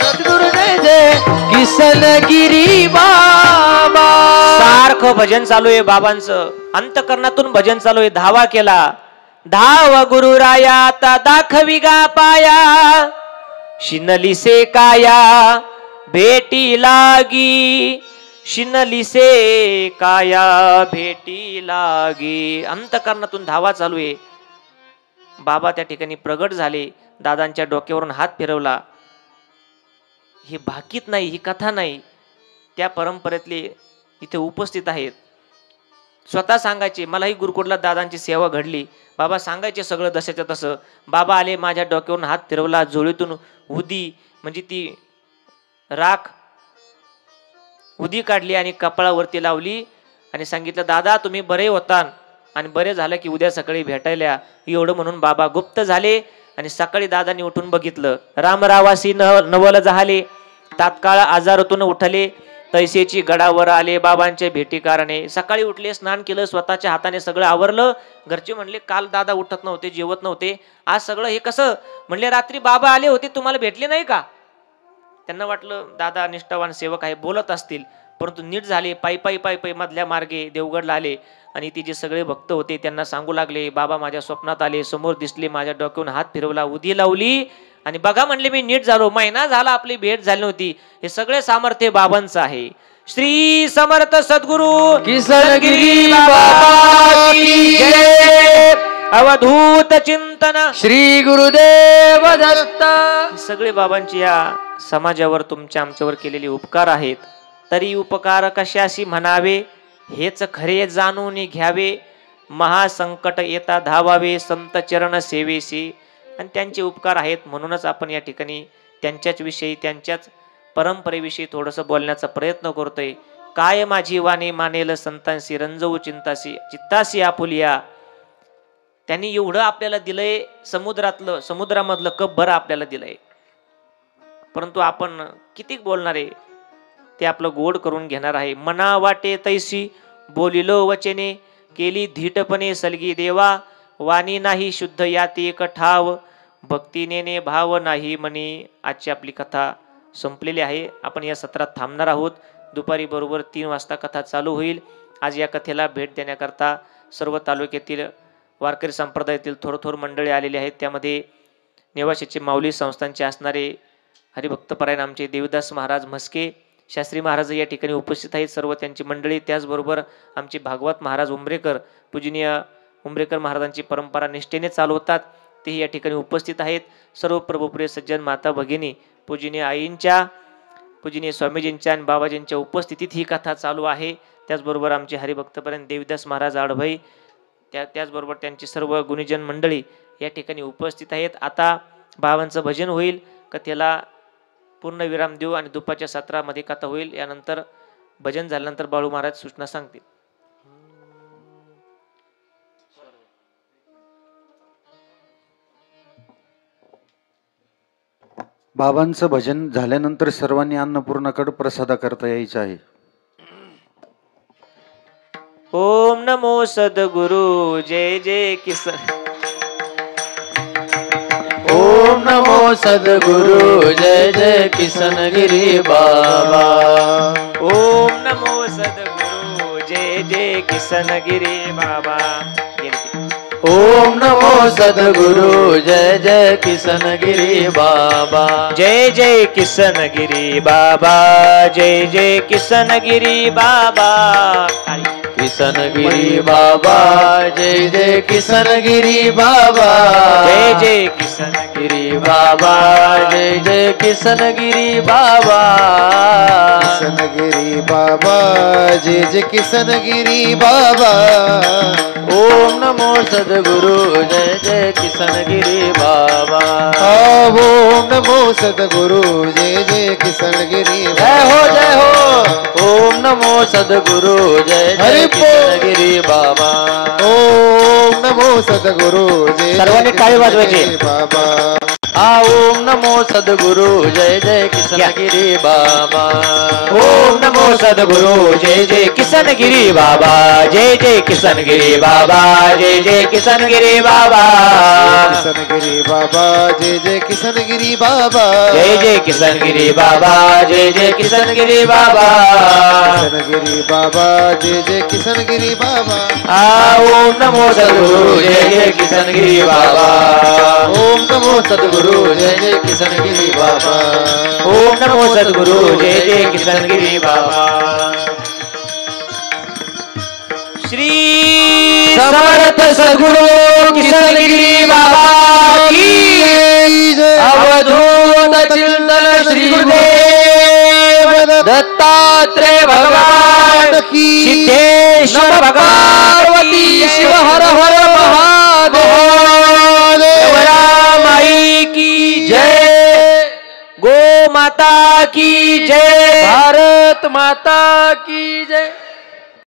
सद्गुरु जय जय किसनगिरी बाबा सारखं भजन चालू आहे बाबांचं अंतकरणातून भजन चालू आहे धावा केला धाव गुरु राया आता दाखवी गा पाया शिनलिसे काया भेटी लागी शिनलिसे काया भेटी लागी अंतकरणातून धावा चालू आहे बाबा त्या ठिकाणी प्रगट झाले दादांच्या डोक्यावरून हात फिरवला ही भाकीत नाही ही कथा नाही त्या परंपरेतले इथे उपस्थित आहेत स्वतः सांगायचे मलाही गुरुकुटला दादांची सेवा घडली बाबा सांगायचे सगळं जशाच्या तसं बाबा आले माझ्या डोक्यावरून हात फिरवला झोळीतून उदी म्हणजे ती राख उदी काढली आणि कपाळावरती लावली आणि सांगितलं दादा तुम्ही बरे होता आणि बरे झालं की उद्या सकाळी भेटायला एवढं म्हणून बाबा गुप्त झाले आणि सकाळी दादांनी उठून बघितलं रामरावासी नवल झाले तात्काळ आजारातून उठले तैसेची गडावर आले बाबांच्या भेटी कारणे सकाळी उठले स्नान केलं स्वतःच्या हाताने सगळं आवरलं घरचे म्हणले काल दादा उठत नव्हते जेवत नव्हते आज सगळं हे कसं म्हणले रात्री बाबा आले होते तुम्हाला भेटले नाही का त्यांना वाटलं दादा निष्ठावान सेवक आहे बोलत असतील परंतु नीट झाले पायी पायी पायी पायी मधल्या मार्गे देवगडला आले आणि ती जे सगळे भक्त होते त्यांना सांगू लागले बाबा माझ्या स्वप्नात आले समोर दिसले माझ्या डोक्यावरून हात फिरवला उदी लावली आणि बघा म्हणले मी नीट झालो महिना झाला आपली भेट झाली नव्हती हे सगळे सामर्थ्य बाबांचं आहे श्री समर्थ सद्गुरु किसनगिरी बाबा की जय अवधूत चिंतन श्री गुरुदेव दत्त सगळे बाबांची या समाजावर तुमच्या आमच्यावर केलेले उपकार आहेत तरी उपकार कशाशी म्हणावे हेच खरे जाणून घ्यावे महासंकट येता धावावे संत चरण सेवेशी आणि त्यांचे उपकार आहेत म्हणूनच आपण या ठिकाणी त्यांच्याच विषयी त्यांच्याच परंपरेविषयी थोडंसं बोलण्याचा प्रयत्न करतोय काय माझी वाणी मानेल संतांशी रंजवू चित्ताशी आपुलिया त्यांनी एवढं आपल्याला दिलंय समुद्रामधलं कप भर आपल्याला दिलंय परंतु आपण किती बोलणार आहे ते आपलं गोड करून घेणार आहे मना वाटे तैसी बोलिलो वचने केली धीटपणे सलगी देवा वाणी नाही शुद्ध याती एक ठाव भक्तीने भाव नाही म्हणे आजची आपली कथा संपलेली आहे आपण या सत्रात थांबणार आहोत दुपारी बरोबर 3 वाजता कथा चालू होईल आज या कथेला भेट देण्याकरता सर्व तालुक्यातील वारकरी संप्रदायातील थोर मंडळी आलेली आहेत त्यामध्ये नेवाशीचे माऊली संस्थांचे असणारे हरिभक्तपरायण आमचे देवदास महाराज म्हस्के शास्त्री महाराज या ठिकाणी उपस्थित आहेत सर्व त्यांची मंडळी त्याचबरोबर आमचे भागवत महाराज उंबरेकर पूजनीय उंबरेकर महाराजांची परंपरा निष्ठेने चालवतात तेही या ठिकाणी उपस्थित आहेत सर्व प्रभुप्रिय सज्जन माता भगिनी पूजनीय आईंच्या पूजनीय स्वामीजींच्या आणि बाबाजींच्या उपस्थितीत ही कथा चालू आहे त्याचबरोबर आमचे हरिभक्तपर्यंत देवदास महाराज आडभाई त्याचबरोबर त्यांची सर्व गुणीजन मंडळी या ठिकाणी उपस्थित आहेत आता बाबांचं भजन होईल कथेला पूर्ण विराम देऊ आणि दुपारच्या सत्रामध्ये कथा होईल. यानंतर भजन झाल्यानंतर बाळू महाराज सूचना सांगतील. बाबांचं भजन झाल्यानंतर सर्वांनी अन्नपूर्णाकडे प्रसादा करता यायचं आहे. ओम नमो सद्गुरु जय जय किसन. ओम नमो सद्गुरु जय जय किसनगिरी बाबा. ओम नमो सद्गुरु जय जय किसनगिरी बाबा. ओम नमो सद्गुरु जय जय किसनगिरी बाबा. जय जय किसनगिरी बाबा. जय जय किसनगिरी बाबा. किसनगिरी बाबा जय जय किसनगिरी बाबा. जय जय किसनगिरी बाबा जय जय किसनगिरी बाबा. किसनगिरी बाबा जय जय किसनगिरी बाबा. ओम नमो सद्गुरु जय जय किसनगिरी बाबा. ओम नमो सद्गुरु जय जय किसनगिरी. जय हो जय हो. ओम नमो सद्गुरु जय जय किसनगिरी बाबा. ओम नमो सद्गुरु जय सर्वांनी टाळी वाजवायची. बाबा. ओम नमो सद्गुरु जय जय किसनगिरी बाबा. ओम नमो सद्गुरु जय जय किसनगिरी बाबा. जय जय किसनगिरी बाबा. जय जय किसनगिरी बाबा. किसनगिरी बाबा जय जय किसनगिरी बाबा. जय जय किसनगिरी बाबा. जय जय किसनगिरी बाबा. किसनगिरी बाबा जय जय किसनगिरी बाबा. ओम नमो सद्गुरु जय जय किसनगिरी बाबा. ओम नमो सद्गुरु जय जय किसनगिरी बाबा. ओम नमो सद्गुरु जय जय किसनगिरी बाबा. श्री समर्थ सद्गुरु किसनगिरी बाबा की जय. अवधूत चिंतन श्री गुरुदेव दत्तात्रेय भगवान की सिद्धेश्वर पार्वती शिव हर हर महादेव. माई की जय. गो माता की जय. भारत माता की जय.